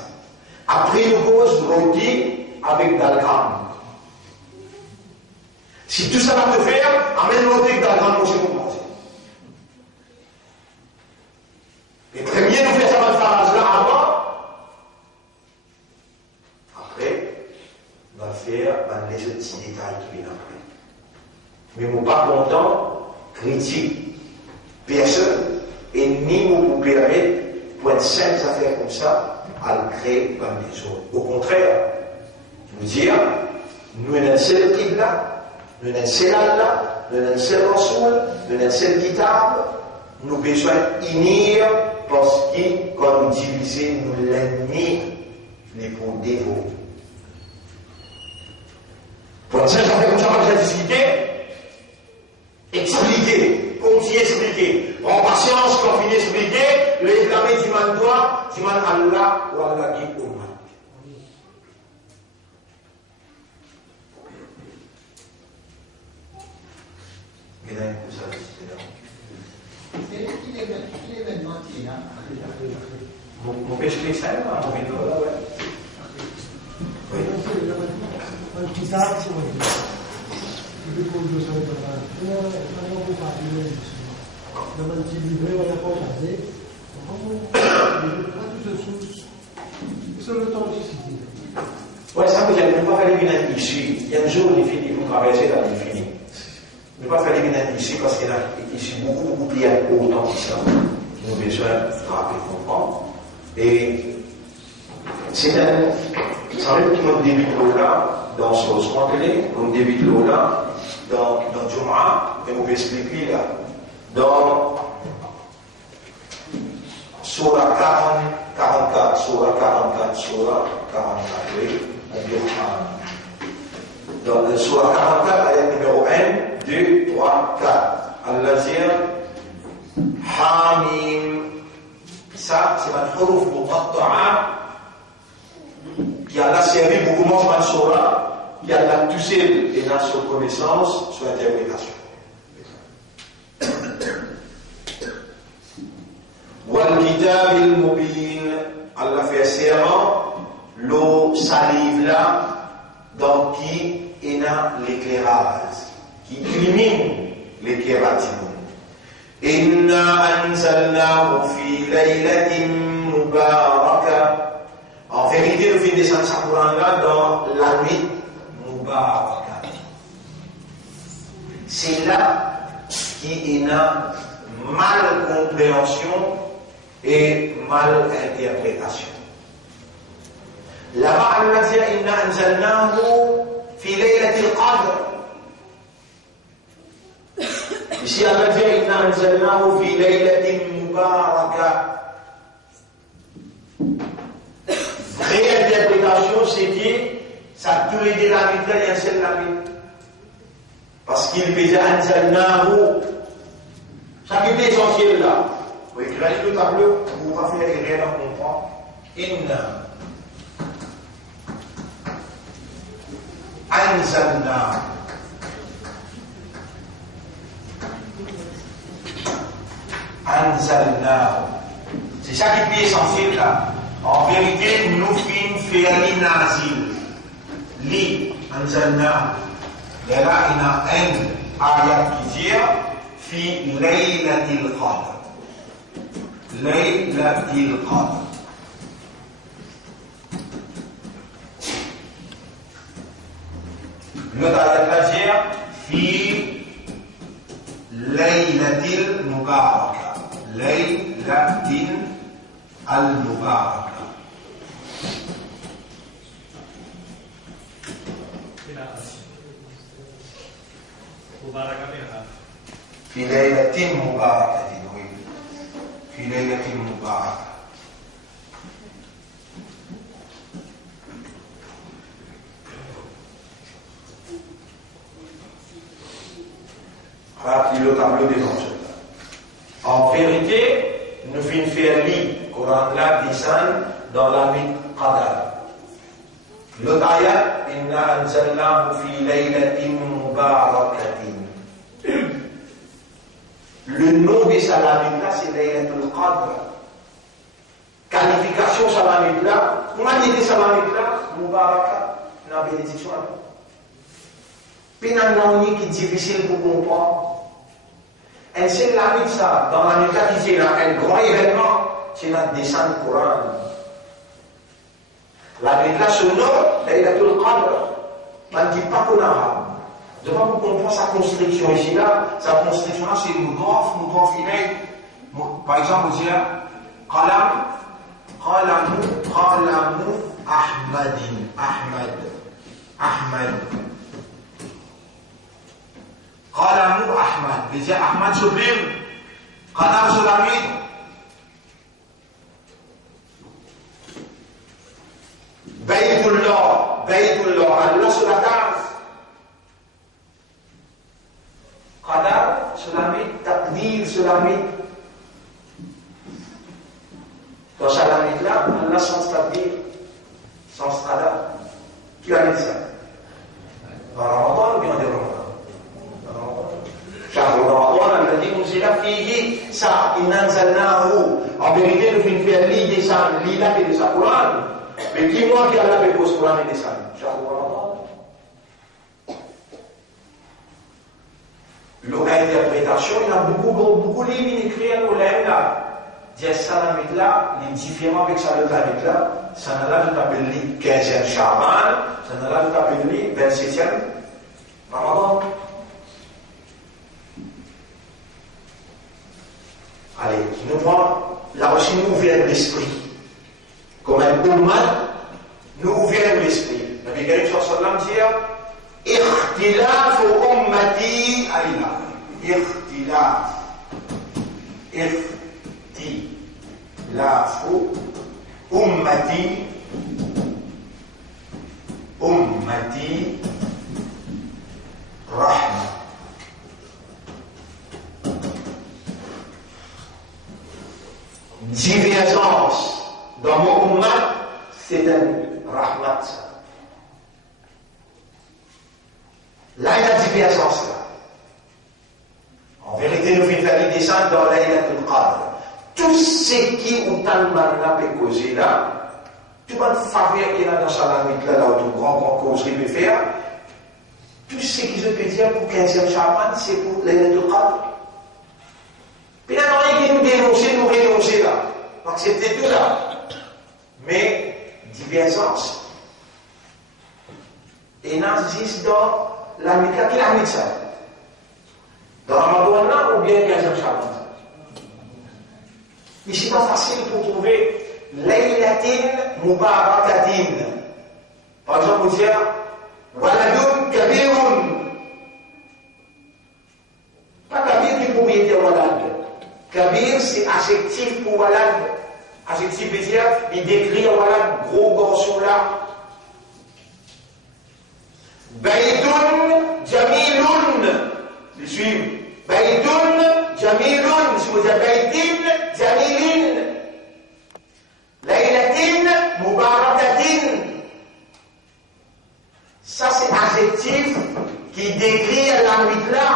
Après nous cause rôti avec Dalgram. Si tout ça va te faire, amène l'autre Dalgram aussi pour commencer. Les premiers nous faire ça dans phrase là avant. Après, on va faire les autres petits détails qui viennent après. Mais nous pas content, critique, personne, et ni nous permettre pour une simple affaire comme ça, à le créer comme des autres. Au contraire, nous dire, nous sommes un seul Qibla, nous sommes un seul Allah, nous sommes un seul Rasoul, nous sommes un seul Kitab, nous avons besoin d'unir parce que, quand nous divisons, nous l'ennemi, les pour dévots. Pour une simple affaire comme ça, on va discuter, expliquer, continuer à expliquer. En patience, quand on finit d'expliquer, les flammes du mal toi, du mal Allah ou Allah qui au mal. Mesdames, vous savez, c'est l'événement qui est là. Vous pouvez expliquer ça, mon vidéo là, ouais. Oui. Oui, ça vous n'avez pas fait l'éminent ici. Il y a un jour, les filles vont traverser dans l'infini. Ne pas faire l'éminent ici parce qu'il y a ici beaucoup plus autant que ça. Qui ont besoin de frapper, comprendre. Et c'est un Ça veut dire qu'on débute l'eau là, dans ce soin clé, on débute l'eau là, dans Jum'a, et on va expliquer là. Dans Surah 44, Surah 44, oui, dans le Surah 44, ayat numéro 1, 2, 3, 4. Al-Lazir, Hamim. Ça, c'est un huruf muqatta'a qui a la série pour commencer par Surah, qui a la touché et la sur connaissance, sur interprétation. Wal-kitab al-mubin, Allah fait serment, l'eau salive là, dans qui il y a l'éclairage, qui illumine les kératines. Inna anzalnahu fi laylatin mubaraka. En vérité, le fait descendre ce Coran-là dans la nuit mubaraka. C'est là qu'il y a mal compréhension et mal interprétation. Là-bas, Allah dit Inna anzalnahu fi laylatil qadr. Ici, Allah dit Inna anzalnahu fi laylatin mubaraka. Vraie interprétation, c'est que ça peut aider la vie, il y a un seul la vie. Parce qu'il peut dire anzalnahu. Ça qui est essentiel là. Vous écrivez le tableau, vous va faire rien à comprendre. Inna anzalna. Anzalna. C'est ça qui est essentiel là. En vérité, nous finissons faire l'inazil. Li, anzalna. Et là, il y a un ayat qui dit fi laylatil qadr. Laylatil qadr. L'autre ayat va dire fi laylatil mubaraka. Laylatil al-mubaraka. في ليلة مباركة في ليلة مباركة. Rappelez le tableau des anges. En vérité, nous finissons faire lire Coran là descend dans la nuit Qadar. L'autre ayat, Inna anzalnahu fi laylatin mubarakatin. Le nom de Salamit là, c'est Laylatul Qadr. Qualification Salamit là, comment dit Salamit là? Mubaraka, la bénédiction là. Puis dans l'année qui est difficile pour comprendre. Et c'est la nuit ça, dans la nuit qui est un grand événement, c'est la descente du Coran. La nuit là se nomme Laylatul Qadr. On ne dit pas qu'on a. Je ne sais pas vous comprendre sa construction ici là. Sa construction là, c'est Moudaf, ilay. Par exemple, vous dites Qalam, Qalamu, Ahmadin, Ahmad. Qalamu, Ahmad. Vous dites Ahmad sublime, Qalam sulamid. Baytullah, Allah sur la case. Qadar, Salamit, Taqdir, Salamit. Dans Salamit là, Allah sans Taqdir, sans Qadar. Qui a dit ça? Dans Ramadan ou bien en Ramadan? Shahr Ramadan, Allah dit, nous là, fihi, ça, inna anzalnahu. En vérité, nous finissons faire l'idée, ça, l'idée qui est de sa Coran. Mais qui moi qui Allah fait cause Coran et descend? Shahr Ramadan. L'interprétation, il y a beaucoup de lignes écrites à l'olème là. Dire Salamit là, les différents avec Salamit là, ça n'a là de t'appeler 15e Shaban, ça n'a là de t'appeler 27e Ramadan. Allez, nous voyons la recherche ouverte d'esprit. Comme un ummat, nous ouvrir l'esprit. Nabi Karim sallallahu alayhi wa sallam dit ikhtilaf ummati aïna. Ikhtilaf ummati rahma. Divergence dans mon ummat, c'est un rahmat. Là, il y a divergence là. En vérité, nous faisons faire des descentes dans l'Aïlatul Qadr. Tout ce qui ont tellement causé là, tout le monde faveur qu'il y a dans sa limite là, où tout grand causerie peut faire, tout ce qui se peut dire pour 15e Chaban, c'est pour l'Aïlatul Qadr. Puis là, il y a rien qui nous renoncer là. Donc c'était tout là. Mais, divergence, et n'existe dans la mitla qui la mitla. Dans Ramadan là, ou bien 15e Chaban. Mais c'est pas facile pour trouver Laylatin Mubarakatin. Par exemple, vous dire Waladun Kabirun. Pas Kabir qui est propriétaire Walad. Kabir, c'est adjectif pour Walad. Adjectif veut dire, il décrit Walad, gros garçon là. Baïdun Jamilun. Je suis. Baïdun Jamilun. Si vous dites Baïdin Jamilin. Laylatin Mubarakatin. Ça, c'est adjectif qui décrit la nuit là.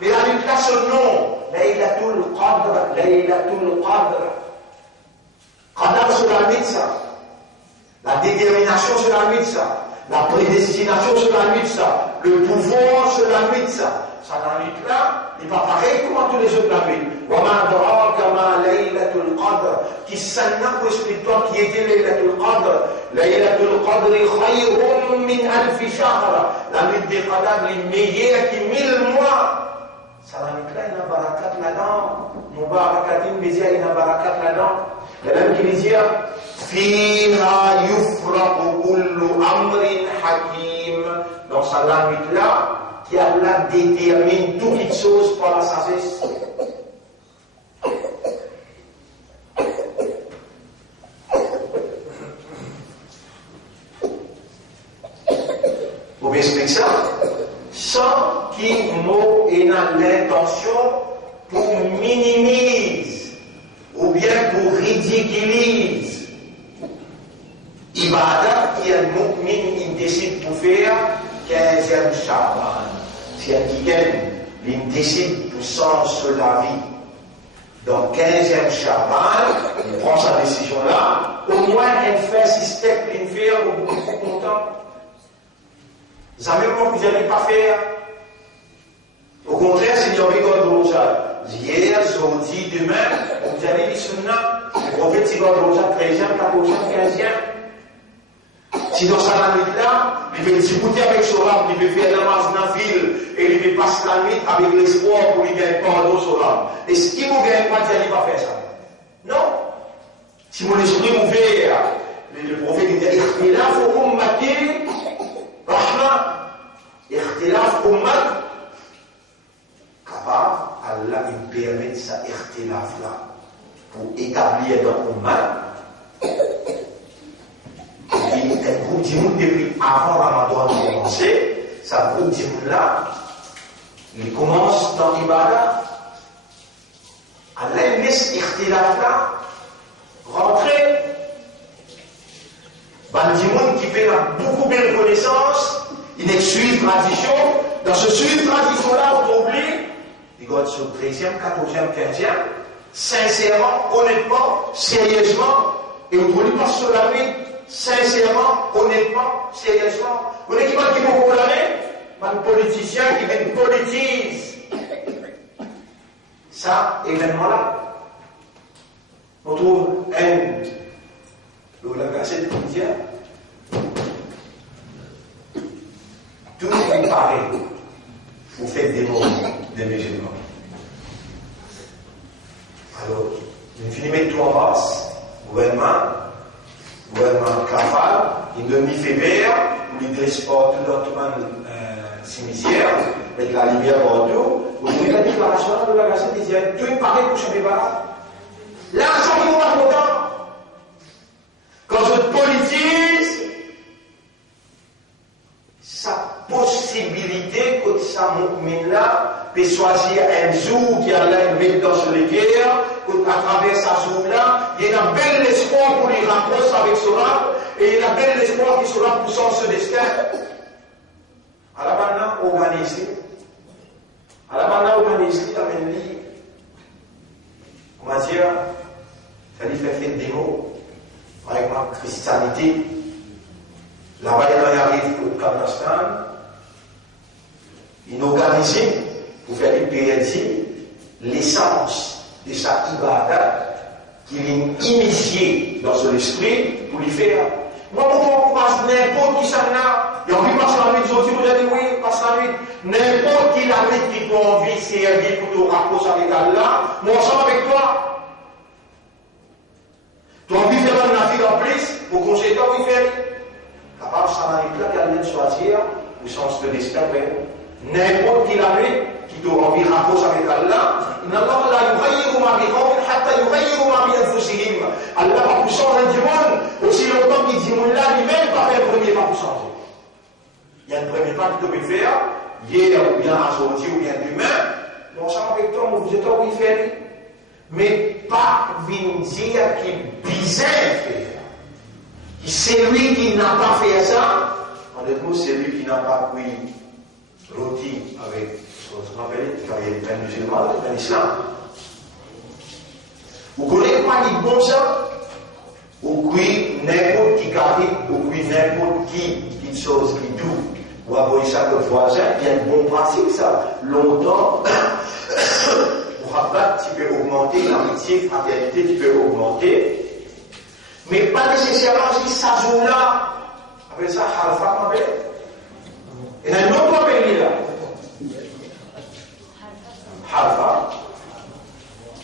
Mais la nuit là, ce nom. Laylatul Qadr, Laylatul Qadr. Qadr sur la nuit, ça. La détermination sur la nuit, ça. La prédestination sur la nuit, ça. Le pouvoir sur la nuit, ça. Ça, la nuit là, il n'est pas pareil comme tous les autres la nuit. Wa ma adraka ma Laylatul Qadr. Qui s'en pour explique-toi qui était Laylatul Qadr. Laylatul Qadr khayrun min alfi shahr. La nuit des Qadr est meilleure que 1000 mois. Ça la nuit là, il y a barakat là-dedans. Mubarakatin, mais il y a barakat là-dedans. Il y a même qui dit Fiha yufraqu kullu amrin hakim. Dans sa la nuit là, qui Allah détermine toute chose par la sagesse. Vous expliquer ça sans qu'il mot ait l'intention pour minimiser ou bien pour ridiculiser Ibadah qui est mu'min, il décide pour faire 15e Chaban. Si il décide pour sens de la vie. Dans 15e Chaban, il prend sa décision là, au moins il fait 6 steps, il fait, au bout de content. Jamais vous n'allez pas faire. Au contraire, si vous avez Rosa, hier, aujourd'hui, demain, vous allez dire sunnah. Le prophète, si vous avez Rosa 13e, 14e, 15e. Si dans sa nuit là, il peut discuter avec Soram, il peut faire namaz dans la ville, et il peut passer la nuit avec l'espoir pour lui gagner pardon Soram. Est-ce qu'il vous gagne pas, vous n'allez pas faire ça? Non. Si mon esprit ouvert, le prophète dit, ikhtilaf ummati rahma. Ikhtilaf ummat. Capable, Allah il permet ça, ikhtilaf là, pour établir dans ummat. Un groupe d'imoun depuis avant Ramadan de commencer, ça groupe d'imoun là, il commence dans l'Ibadah. Allah il laisse ikhtilaf là rentrer. Ben d'imoun qui fait beaucoup de connaissances, il est suivi tradition. Dans ce suivi tradition là, on oublie, il regarde sur 13e, 14e, 15e, sincèrement, honnêtement, sérieusement, et on ne pas sur la nuit. Sincèrement, honnêtement, sérieusement. Vous n'êtes pas qui vous proclamez, un politicien qui politise. Ça, événement-là, on trouve la cassette pour dire tout est pareil. Vous faites des mots, des musulmans. Alors, vous finissez tout en face, gouvernement kafal, une demi-février, où il transporte l'autre cimetière, avec la lumière partout, vous avez la déclaration de la Gazette des Diables, tout est pareil pour changer par l'argent qui va content. Quand je politise, sa possibilité que ça monte là, peut choisir un jour qui a l'air de mettre dans ce guerre, à travers sa jour-là, il y a un bel espoir pour les rapprocher avec cela, et il y a un bel espoir qui sera poussant ce destin. À la maintenant, organisé. À la maintenant, organisé, il y a un livre. On va dire, ça lui fait faire des mots avec la christianité. Là-bas, il y a un arrivé au Afghanistan. Il organise pour faire une période l'essence de sa ibada qu'il est initié dans son esprit pour lui faire. Moi, on passe n'importe qui ça n'a. Il y a envie de passer la nuit, ils ont dit, vous avez dit oui, passe la nuit. N'importe qui la nuit qui t'a envie de servir pour te rapprocher avec Allah, moi, ensemble avec toi. Tu as envie de faire un affaire en plus, pour conseiller toi, oui, faire. Capable, ça m'arrive là, qu'elle vient de choisir, au sens de destin, n'importe qui la nuit qui t'a envie de rapprocher avec Allah, Allah va pour changer du monde, aussi longtemps qu'il dit là, lui-même va faire le premier pas pour changer. Il y a le premier pas que tu peux faire, hier ou bien aujourd'hui ou bien demain, bon, ça avec toi, vous êtes oui faire. Mais pas venir dire qu'il bizarre faire. C'est lui qui n'a pas fait ça, honnêtement, c'est lui qui n'a pas pris rôti avec ce qu'on appelle les pains musulmans, les pains islam. Vous ne connaissez pas les bons ça? Ou qui n'importe qui carré, ou qui n'importe qui chose qui doux. Ou avoir ça comme voisin, il y a une bonne pratique ça. Longtemps, pour rabat, tu peux augmenter, l'amitié, fraternité, tu peux augmenter. Mais pas nécessairement si ça joue là. Avec ça, Halfa, on appelle. Il y a un autre appel là. Halfa.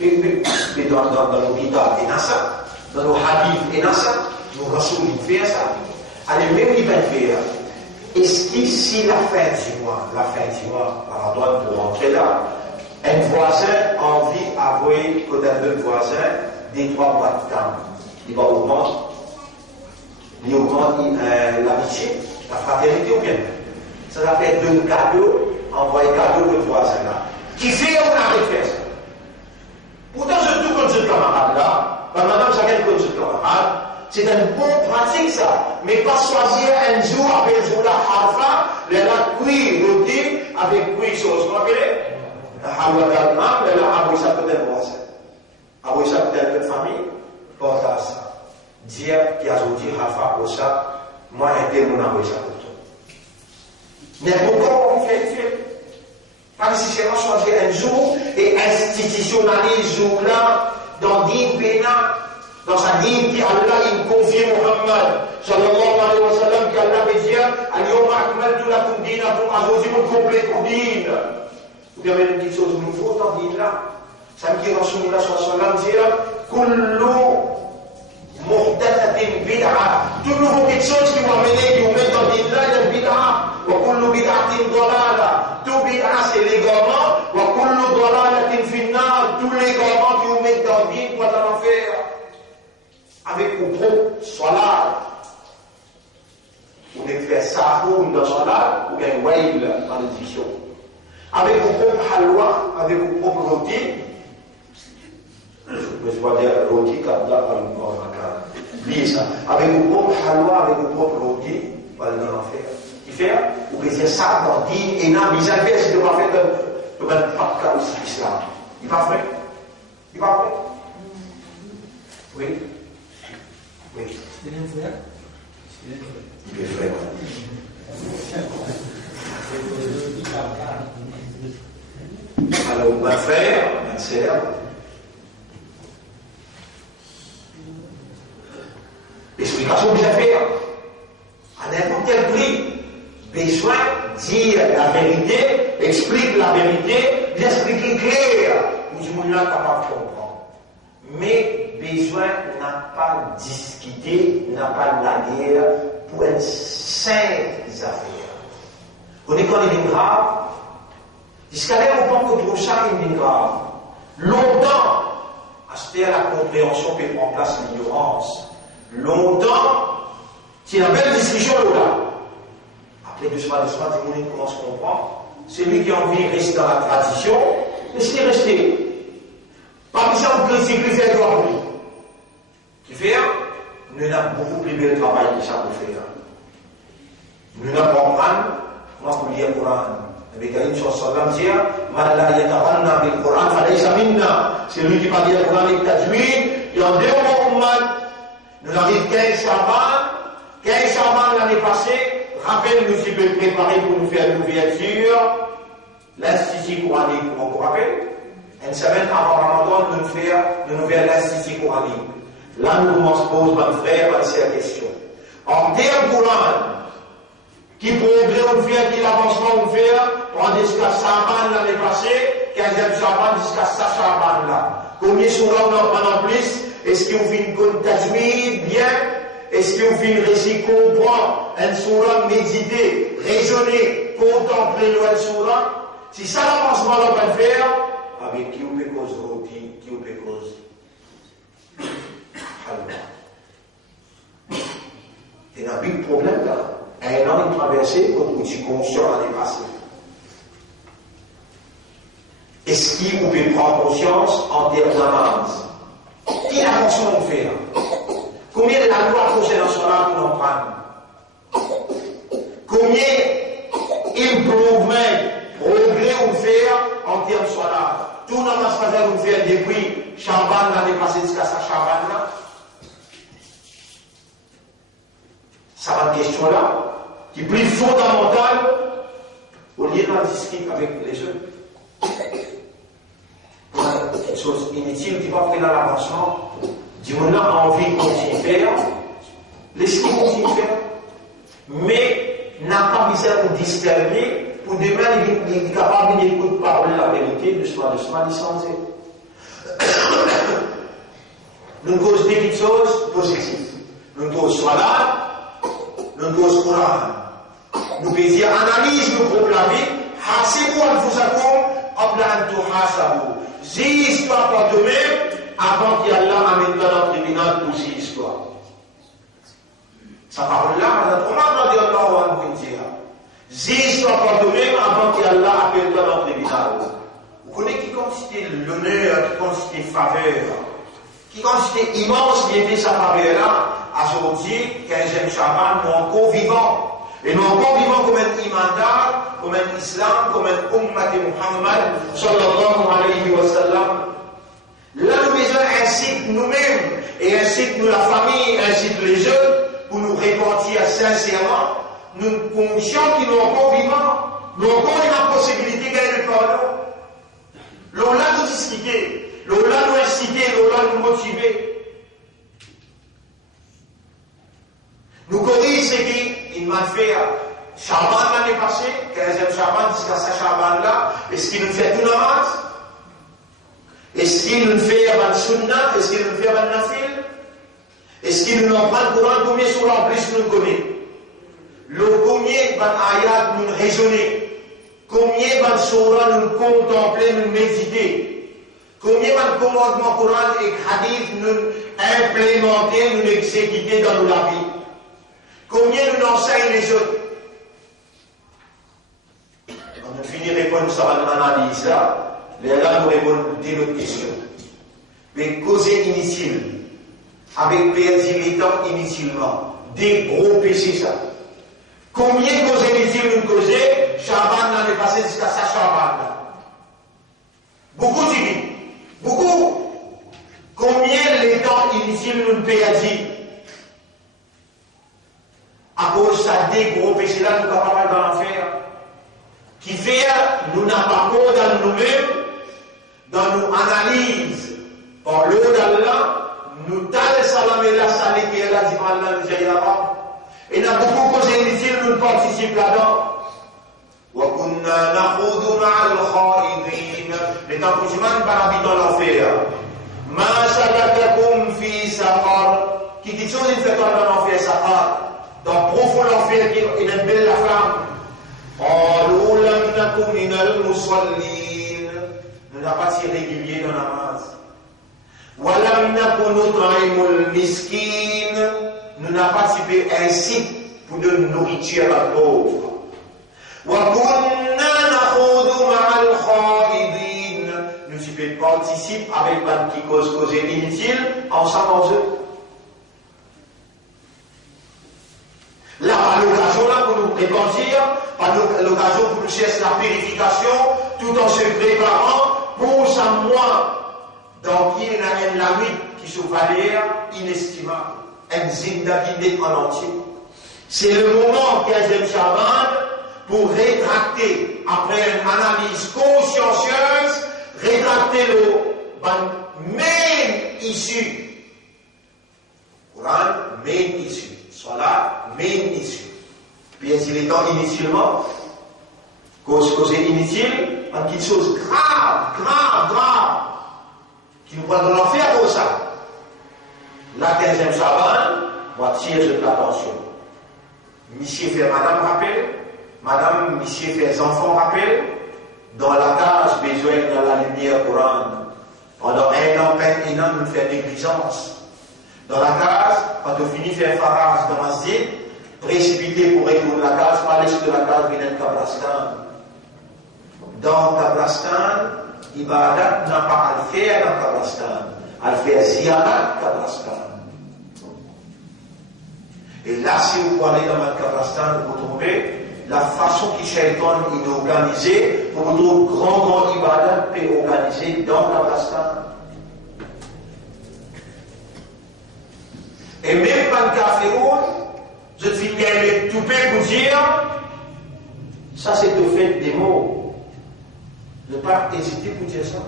Mais dans nos kitab, il y a ça. Dans nos hadiths, il y a ça. Nos rasoul, il fait ça. Allez, même il va faire. Est-ce que si la fin du mois, par rapport pour rentrer là, un voisin a envie d'avouer peut-être un voisin des 3 mois de temps, il va augmenter l'amitié, la fraternité ou bien. Ça va faire 2 cadeaux, envoyer cadeaux de voisin là. Qui fait on arrête de faire ça. Pourtant, je tout comme ce camarade là, madame, chacun comme ce camarade, c'est une bonne pratique ça, mais pas choisir un jour avec un jour là, Harfa, les là, cuit, rôti, avec cuit, chose, vous rappelez? Halwa d'Allemagne, les là, avouer ça peut-être voisin. Avouer ça peut-être famille, porte à ça. Dire qu'il y a aujourd'hui Harfa pour ça, moi, un tel, mon avouer ça pour toi. N'importe quoi, on fait. Pas nécessairement choisir un jour et institutionnaliser ce jour-là dans din pénal, dans sa dîme qui Allah il confie Muhammad sallallahu alayhi wa sallam qui Allah veut dire al-yawma akmaltu lakum dinakum, aujourd'hui on complète pour din. Vous avez une petite chose nouveau dans din là. Ça me dit Rasulullah sallallahu alayhi wa sallam dire kullu muhdathatin bid'a. Tout nouveau quelque chose qui va amener, qui va mettre dans din là, il y a une bid'a. Wa kullu bid'atin dalala. Tout bid'a c'est l'égarement. Wa kullu dalalatin finnar. Tous les égarements qui vous mettent dans din pour dans l'enfer. Avec vos propres salades. Vous pouvez faire sahoum dans salade ou bien wail dans l'édition. Avec vos propres halwa, avec vos propres rôtis. Je vais dire rôti comme là, oubliez ça. Avec vos propres halwa, avec vos propres rôtis, vous allez dans l'enfer. Qui fait? Vous pouvez dire ça dans din et n'a bizarre, si vous ne faites pas de cas aussi islam. Il va faire? Il va faire? Oui. Oui. Il est frère. Il est frère. Alors, on va faire un célèbre. L'explication que j'ai faire. À n'importe quel prix. Besoin de dire la vérité, explique la vérité, l'expliquer clair. Ou du monde là, capable de comprendre. Mais besoin n'a pas discuter, n'a pas la guerre pour être saintes affaires. On est quand il est grave, jusqu'à là, on pense que pour ça, il est grave. Longtemps, à ce terme, la compréhension peut prendre place l'ignorance. Longtemps, c'est la belle discussion là. Après, doucement, tout le monde commence à comprendre. C'est lui qui a envie de rester dans la tradition, laissez-le rester. Parmi ça, on peut faire droit pour lui. Qui fait, nous avons beaucoup plus de travail que ça pour faire. Nous n'avons pas compris comment vous lire le Coran. Le Karim sallallahu alayhi wa sallam dit Man la yataranna bil Coran falaysa minna. C'est lui qui parle du Coran avec tajwid. Il y a deux mots nous avons 15 Chaban l'année passée. Rappelle-nous s'il peut préparer pour nous faire l'ouverture. L'Institut coranique, on vous rappelle? Une semaine avant Ramadan, nous faire l'Institut coranique. Là, nous commençons à poser, mon frère, à la question. En termes Coran, qui progrès on fait, qui avancement on fait, on dit jusqu'à Chaban l'année passée, 15e Chaban jusqu'à sa Chaban là. Combien sont là en plus? Est-ce qu'on fait une tajwid bien? Est-ce qu'on fait une récit comprend, un surah méditer, raisonner, contempler le surah? Si ça l'avancement là va faire, avec qui on peut cause rôti, qui on peut cause halwa. Il y a un big problème là. Un an il traversé, quand je suis conscient l'année passée. Est-ce qu'on peut prendre conscience en termes d'avance? Quelle avancement on fait? Combien de la loi concernant cela pour en prendre? Combien improvement, progrès on fait en termes de cela? Tout le monde va se faire on fait depuis Chaban l'année passée jusqu'à sa Chaban là. Ça va une question là, qui est plus fondamentale, au lieu d'en discuter avec les jeunes. Quelque chose inutile qui va faire dans l'avancement. On a envie de continuer à faire, laissez-nous continuer à faire, mais n'a pas besoin de discerner pour demain il est capable d'écouter parler la vérité, doucement, licencier. Nous causons des choses positives. Nous causons Salat, nous causons Coran. Nous pouvons dire analyse nos problèmes, hasibou anfusakum qabla an tuhasabu. Juge-toi par toi-même avant qu'Allah amène dans le tribunal pour ces histoires. Sa parole-là, on a dit Allah va dire. Juge-toi par toi-même avant qu'Allah appelle dans le tribunal. Vous connaissez qui constitue l'honneur, qui constitue faveur, qui constitue immense qui était sa faveur-là, à aujourd'hui, 15e Chaban, nous encore vivants. Et nous encore vivants comme un imandar, comme un islam, comme un ummat de Muhammad, sallallahu alayhi wa sallam. Là, nous besoin incite nous-mêmes, et incite nous la famille, incite les jeunes, pour nous répartir sincèrement, nous conscients qu'ils sont encore vivants, nous encore une possibilité de gagner le pardon. L'on l'a nous expliqué, l'on l'a nous incité, l'on l'a nous motivé. Nous connaissons ce qu'il m'a fait Chaban l'année passée, 15e Chaban jusqu'à sa Chaban là, est-ce qu'il nous fait tout namaz? Est-ce qu'il nous fait un sunnah? Est-ce qu'il nous fait un nafil? Est-ce qu'il nous en prend le Coran? Combien de surahs en plus nous connaissons? Combien d'ayats nous raisonnons? Combien de surahs nous contemplons, nous méditons? Combien de commandements Coran et hadith nous implémentons, nous exécutons dans nos vies? Combien nous enseignent les autres? Quand on finit de répondre à l'analyse là, les gars nous répondent à notre question. Mais causer inutile, avec perdu les temps inutilement, des gros péchés ça. Combien de causes inutiles nous causer? Chaban l'année passée jusqu'à sa Chaban là. Beaucoup d'idées. Beaucoup. Combien les temps inutiles nous perdus? À cause de ça, des gros péchés là, nous sommes capables d'en faire. Qui fait, nous n'avons pas peur dans nous-mêmes, dans nos analyses, par l'eau d'Allah, nous t'allons salam et la salé qui est là, dit Allah, nous j'ai là-bas. Et nous avons beaucoup de causes inutiles, nous participons là-dedans. وَكُنَّا نَخُوضُ مَعَ الْخَائِضِينَ. Les temps que je m'en parle dans l'enfer. مَا سَلَكَكُمْ فِي سَقَرَ. Qui dit chose, il fait dans l'enfer Saqar. dans profond enfer, il est belle la femme. Oh, nous n'avons pas si régulier dans la masse. Nous n'avons pas si ainsi pour de nourriture à la pauvre. Nous y participent avec un petit cause inutile, ensemble en eux. Là, pas l'occasion là pour nous répandir, pas l'occasion pour nous chercher la purification, tout en se préparant pour sa moi, dans qui il y a une lamite qui se valeur inestimable, un zindagine en entier. C'est le moment 15e Shaban pour rétracter, après une analyse consciencieuse, rétracter le même issue. Coran, même issue. Salat, même issue. Puis il est temps inutilement, cause inutile, une petite chose grave, qui nous prend dans l'enfer pour ça. La 15e Shaban, moi tire l'attention. Monsieur fait madame rappel, madame, monsieur fait les enfants rappel, dans la case, besoin dans la lumière courante. Pendant un an, nous faisons négligence. Dans la case, quand on finit de faire farage dans la masjid, précipité pour retourner la case, pas laisser de la case venir de Kablastan. Dans Kablastan, Ibadat n'a pas à le faire dans Kablastan, à le faire ziyarat Kablastan. Et là, si vous allez dans le Kablastan, vous trouvez la façon qui Shaitan est organisée pour notre grand Ibadat peut organiser dans Kablastan. Et même quand le café je te finis avec tout pour dire, ça c'est le fait des mots. Ne pas hésiter pour dire ça.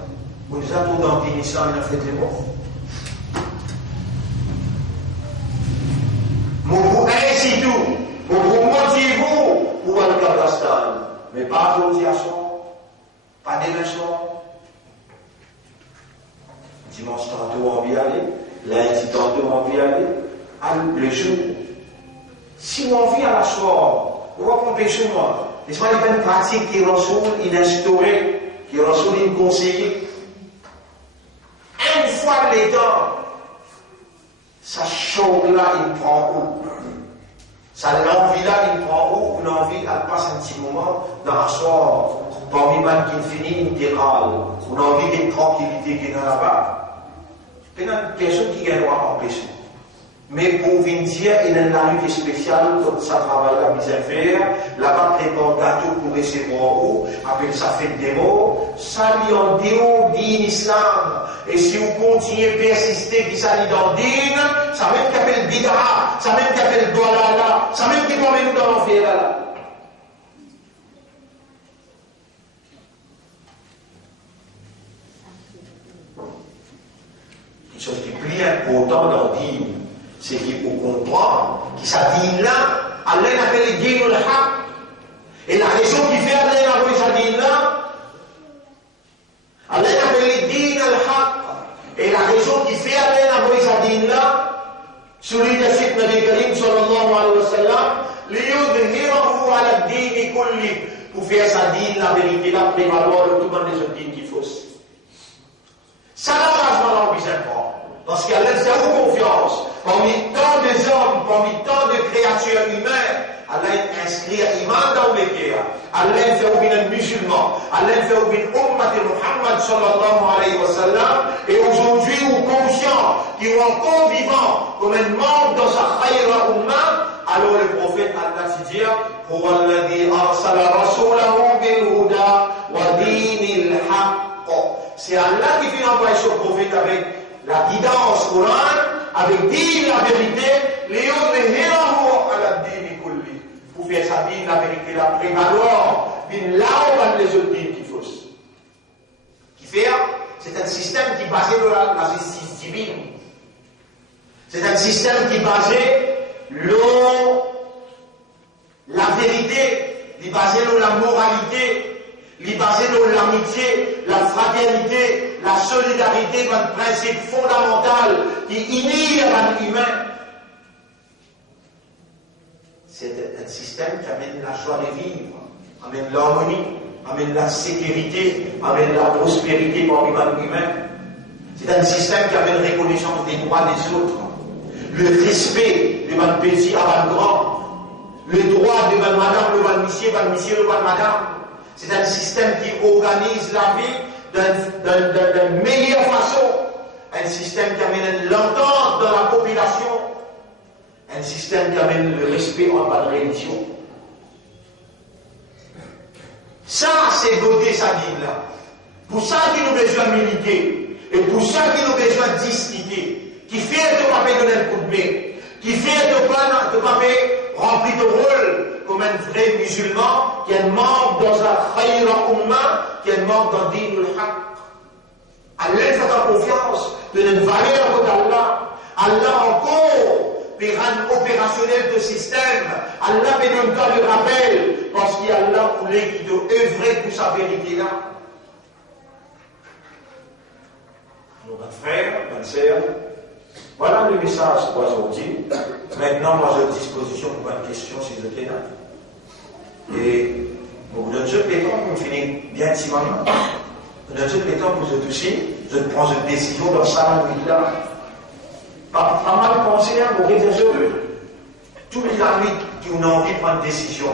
Vous nous avons dans l'initiant, il a fait des mots. Vous ainsi tout, vous motivez pour aller au Kablastan, mais pas d'audiation, pas d'élection. Dimanche tantôt on vient aller, lundi tantôt on vient aller, le jour. Si on vit à la soirée, on va prendre chez moi. Et ce n'est pas une pratique qui ressoule, il instauré, qui ressoule, il conseille. Une fois les temps, ça choque là, il prend où? Ça l'envie là, il prend où? L'envie, elle passe un petit moment dans la soirée. Parmi les qui finit une terrale, on a envie d'une tranquillité qui est là-bas. Il y a une personne qui gagne à empêcher. Mais pour vous dire, il y a une lutte spéciale, comme ça travaille la mise à faire, là-bas, prépare gâteau pour recevoir où, après ça fait des mots, ça lui en dit l'islam. Et si vous continuez à persister, qui ça dit dans din, ça même qu'appelle bid'a, ça même qu'appelle dolala, ça même qui doit nous dans l'enfer là. Quelque chose qui est plus important dans din. C'est qu'il faut comprendre que ça dit là, Allah appelle le din le haq. Et la raison qui fait Allah appelle ça dit là, Allah appelle le din le haq. Et la raison qui fait Allah appelle ça dit là, sur leadership de Nabi Karim sallallahu alayhi wa sallam, liyudhhirahu ala ad-din kulli, pour faire sa din la vérité, la prévaloir de tout le monde des autres dînes qui faussent. Ça n'a pas besoin de prendre. Parce qu'Allah a zéro confiance. Parmi tant de hommes, parmi tant de créatures humaines, Allah inscrit iman dans les guerres. Allah fait oublier un musulman. Allah fait oublier ummat de Muhammad sallallahu alayhi wa sallam. Et aujourd'hui, ou conscients, qui sont encore vivants, comme un membre dans sa khayra umma, alors le prophète Allah s'y dit, pour alladhi arsala rasulahu bil huda wa dinil haqq. C'est Allah qui vient envoyer ce prophète avec la guidance Coran, avec dire la vérité, pour faire sa dîne la vérité, la prévaloir, d'une là où les autres dînes qui faussent. Qui fait, c'est un système qui est basé sur la justice divine. C'est un système qui est basé sur la vérité, qui est basé sur la moralité, qui est basé sur l'amitié, la fraternité, la solidarité, un principe fondamental qui unit l'humain. C'est un système qui amène la joie de vivre, amène l'harmonie, amène la sécurité, amène la prospérité pour l'humain. C'est un système qui amène la reconnaissance des droits des autres, le respect devant le petit avant le grand, le droit devant madame, devant le monsieur, devant madame. C'est un système qui organise la vie d'une meilleure façon. Un système qui amène l'entente dans la population. Un système qui amène le respect en bas de religion. Ça, c'est doter sa vie là. Pour ça qu'il nous besoin de militer. Et pour ça qu'il nous besoin de discuter. Qui fait de pas donner le coup de main. Qui fait de pas remplir de rôle comme un vrai musulman, qui est membre dans un khayra umma, qui est membre dans din al-haq. Allah fait ta confiance, donne une valeur pour Allah. Allah encore peut rendre opérationnel le système. Allah peut donner le rappel, parce qu'il y a Allah voulait qui doit œuvrer pour sa vérité là. Alors, mes frères, mes sœurs, voilà le message pour aujourd'hui. Maintenant, moi, j'ai à disposition pour une question si vous êtes là. Et vous donne le temps pour finir bien timidement. Vous donne le temps pour vous toucher. Je prends une décision dans sa vie là. Pas mal pensé, vous réfléchissez. Tous les amis qui ont envie de prendre une décision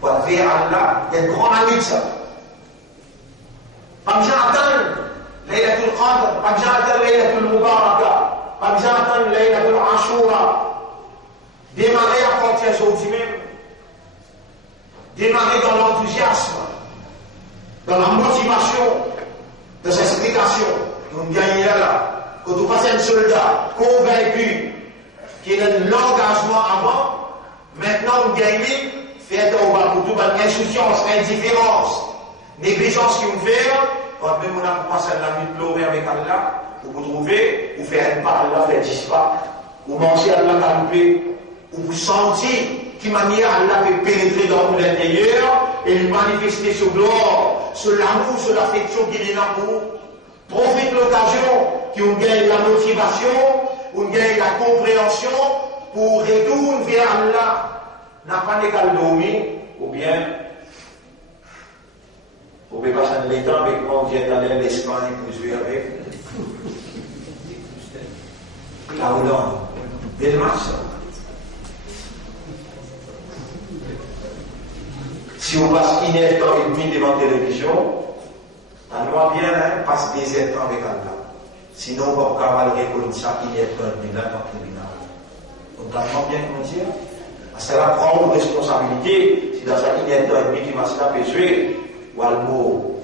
pour aller vers Allah, il y a un grand ami de ça. Pas besoin d'attendre Laylatul Qadr, pas besoin d'attendre Laylatul Mubarakah. Pas besoin d'attendre Laylatul Ashura. Démarrer à partir d'aujourd'hui même. Démarrer dans l'enthousiasme, dans la motivation, dans cette explication. Nous gagnons là. Quand vous passez un soldat convaincu qu'il a l'engagement avant, maintenant vous gagnez, faites au bas pour tout, insouciance, indifférence, négligence qui vous fait, quand même on a commencé à la nuit pleurer avec Allah. Vous trouvez, vous faites un pas, Allah fait 10 pas, vous mangez Allah calmé, vous sentez qui manière Allah peut pénétrer dans l'intérieur et lui manifester ce gloire, ce l'amour, ce l'affection qu'il est là pour vous. Profite l'occasion qui vous gagne la motivation, vous gagne la compréhension pour retourner vers Allah. N'a pas qu'à dormir, ou bien vous pouvez passer un temps avec moi, on vient d'aller en Espagne pour jouer avec. La Hollande, dès le match. Si on passe 1 heure et demie devant la télévision, alors bien, hein, passe des heures avec Allah. Sinon, on va cavaler comme ça 1 heure et demie là dans le tribunal. On comprend bien comment dire. C'est la prendre responsabilité. Si dans sa 1 heure et demie qui m'a se la jouer, ou à le mot.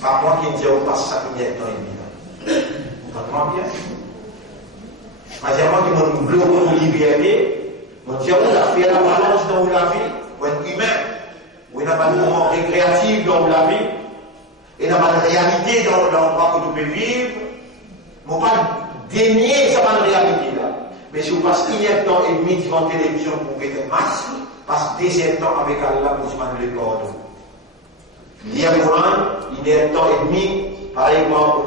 Pas moi qui me dis, on passe ça 1 heure et demie. On comprend bien. Mais moi qui me bloque pour liberté, on dit, on a fait la balance dans la vie, ou un humain, ou il n'a pas de moment récréatif dans la vie, il n'a pas de réalité dans l'endroit que tu peux vivre. Il ne faut pas dénier sa réalité là. Mais si vous passez 1 heure et demie devant la télévision pour faire un match, passe 2 heures avec Allah pour se prendre les cordes. Lire le Coran, 1 heure et demie, par exemple,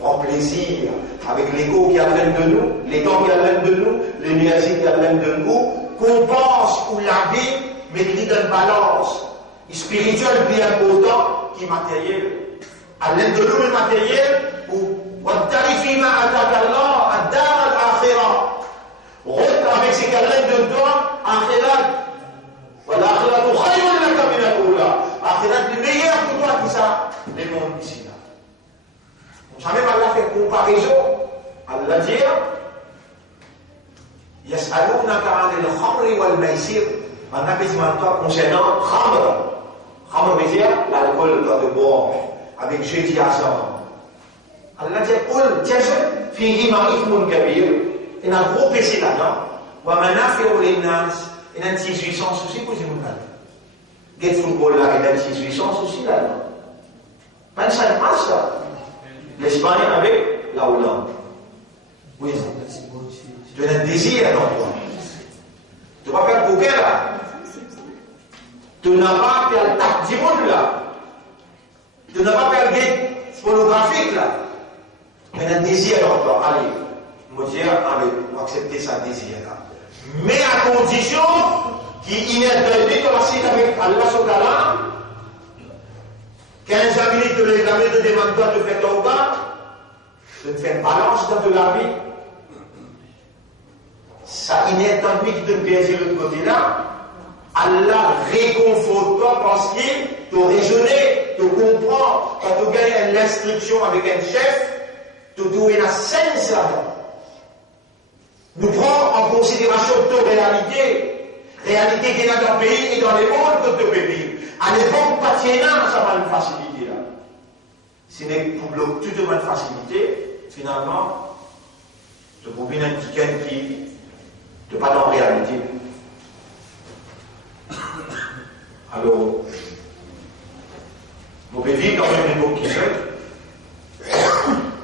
pour prendre plaisir avec l'écho qui amène de nous, les temps qui amènent de nous, l'énergie qui amène de nous, qu'on pense pour la vie, mais qui donne balance. Spirituel bien important qui matériel. À l'aide de nous, le matériel, ou tarifima atakallah, ad-dar al-akhirah. Rentre avec ces qu'Allah de toi, akhirat. Voilà, akhirat ou khayrun laka min al-ula. Akhirat le meilleur pour toi que ça, les mondes ici là. On ne même Allah fait comparaison. Allah dit Yas'alunaka 'anil khamri wal maisir. On a besoin de toi concernant khamr. Khamr veut dire l'alcool de boire avec jeudi à sang. Allah dit Qul tiens, fihima ithmun kabir. Il y a un gros péché là-dedans. Wa manafi'u lin-nas. Il y a une petite jouissance aussi pour les gens. Get football là, il y a une petite jouissance aussi là-dedans. Même ça ne passe pas. L'Espagne avec la Hollande. Oui, tu as un désir dans toi. Tu vas faire coquin là. Tu n'as pas fait le tac du monde là. Tu n'as pas fait le guet pornographique là. Tu as un désir dans toi. Allez, me dire, allez, on va accepter ça désir là. Mais à condition qui ininterdit de la suite avec Allah sur Kalam, 15 minutes de l'examen de demande de faire Tawbah, de faire balance dans de la vie. Ça ininterdit de baisser le côté là, Allah réconforte toi parce qu'il te raisonne, te comprend, quand tu gagnes l'instruction avec un chef, tu dois la sens là-dedans. Nous prenons en considération toute réalité qui est dans ton pays et dans les mondes que tu peux vivre. À l'époque, pas de ça va une facilité là. Ce n'est pour bloquer toute une facilité, finalement, tu peux bien un ticket qui n'est pas dans la réalité. Alors, vous pouvez vivre dans une époque qui fait,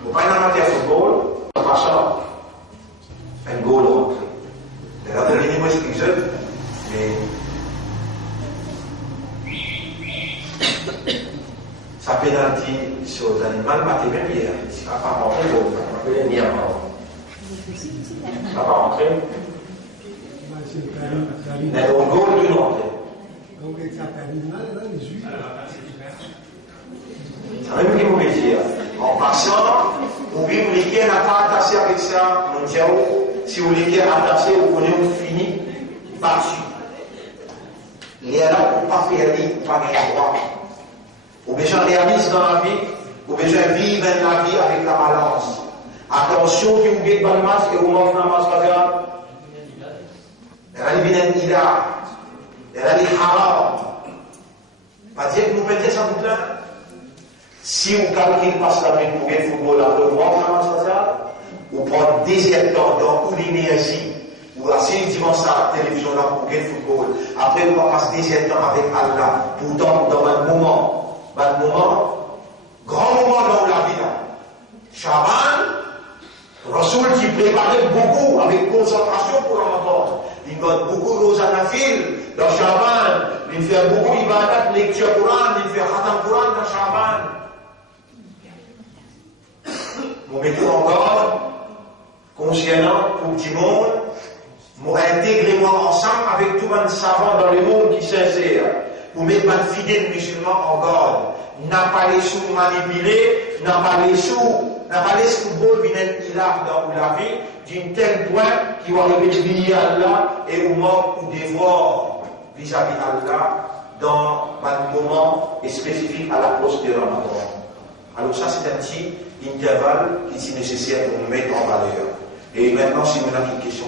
vous pouvez en matière de football, en passant un goal rentré. La dernière fois, c'est jeune, mais sa pénalty sur les animaux, pas même hier. Il ne va pas rentrer, il va pas hier. Il ne va pas rentrer. Mais au goal, il doit rentrer. C'est même qui vous dire. En passant, vous voulez vous n'a pas attaché avec ça, mon Dieu, si vous voulez attaché, vous connaissez, vous finissez battu. Les là pour pas faire libre, pour pas gagner droit. Vous besoin réaliste dans la vie, vous besoin vivre la vie avec la balance. Attention, qui vous guette dans le masque et vous manquez dans le masque, elle a les binaires, elle a les haram. Pas dire que vous mettez ça vous plaît. Si vous calculez pas la vie pour gagner le football, après vous manquez dans le masque, vous prenez 10 temps dans l'énergie. Ou assez dimanche à la télévision là pour gagner le football. Après, vous passez 17 ans avec Allah. Pourtant, dans un moment, grand moment dans la vie là. Shaban, Rasoul qui préparait beaucoup avec concentration pour Ramadan. Il donne beaucoup de choses à la file dans Shaban. Il fait beaucoup d'ibadat, lecture Coran, il fait khatam Coran dans Shaban. Vous mettez encore conscient pour tout le monde. Pour intégrer moi ensemble avec tout le monde savant dans le monde qui s'insère, pour mettre un fidèle musulman en garde. N'a pas les sous manipulés, n'a pas les football il a dans la vie, d'une telle point qui va réveiller Allah et au manque ou dévore vis-à-vis d'Allah dans un moment spécifique à l'approche de Ramadan. Alors ça c'est un petit intervalle qui est nécessaire pour nous mettre en valeur. Et maintenant si vous avez une question,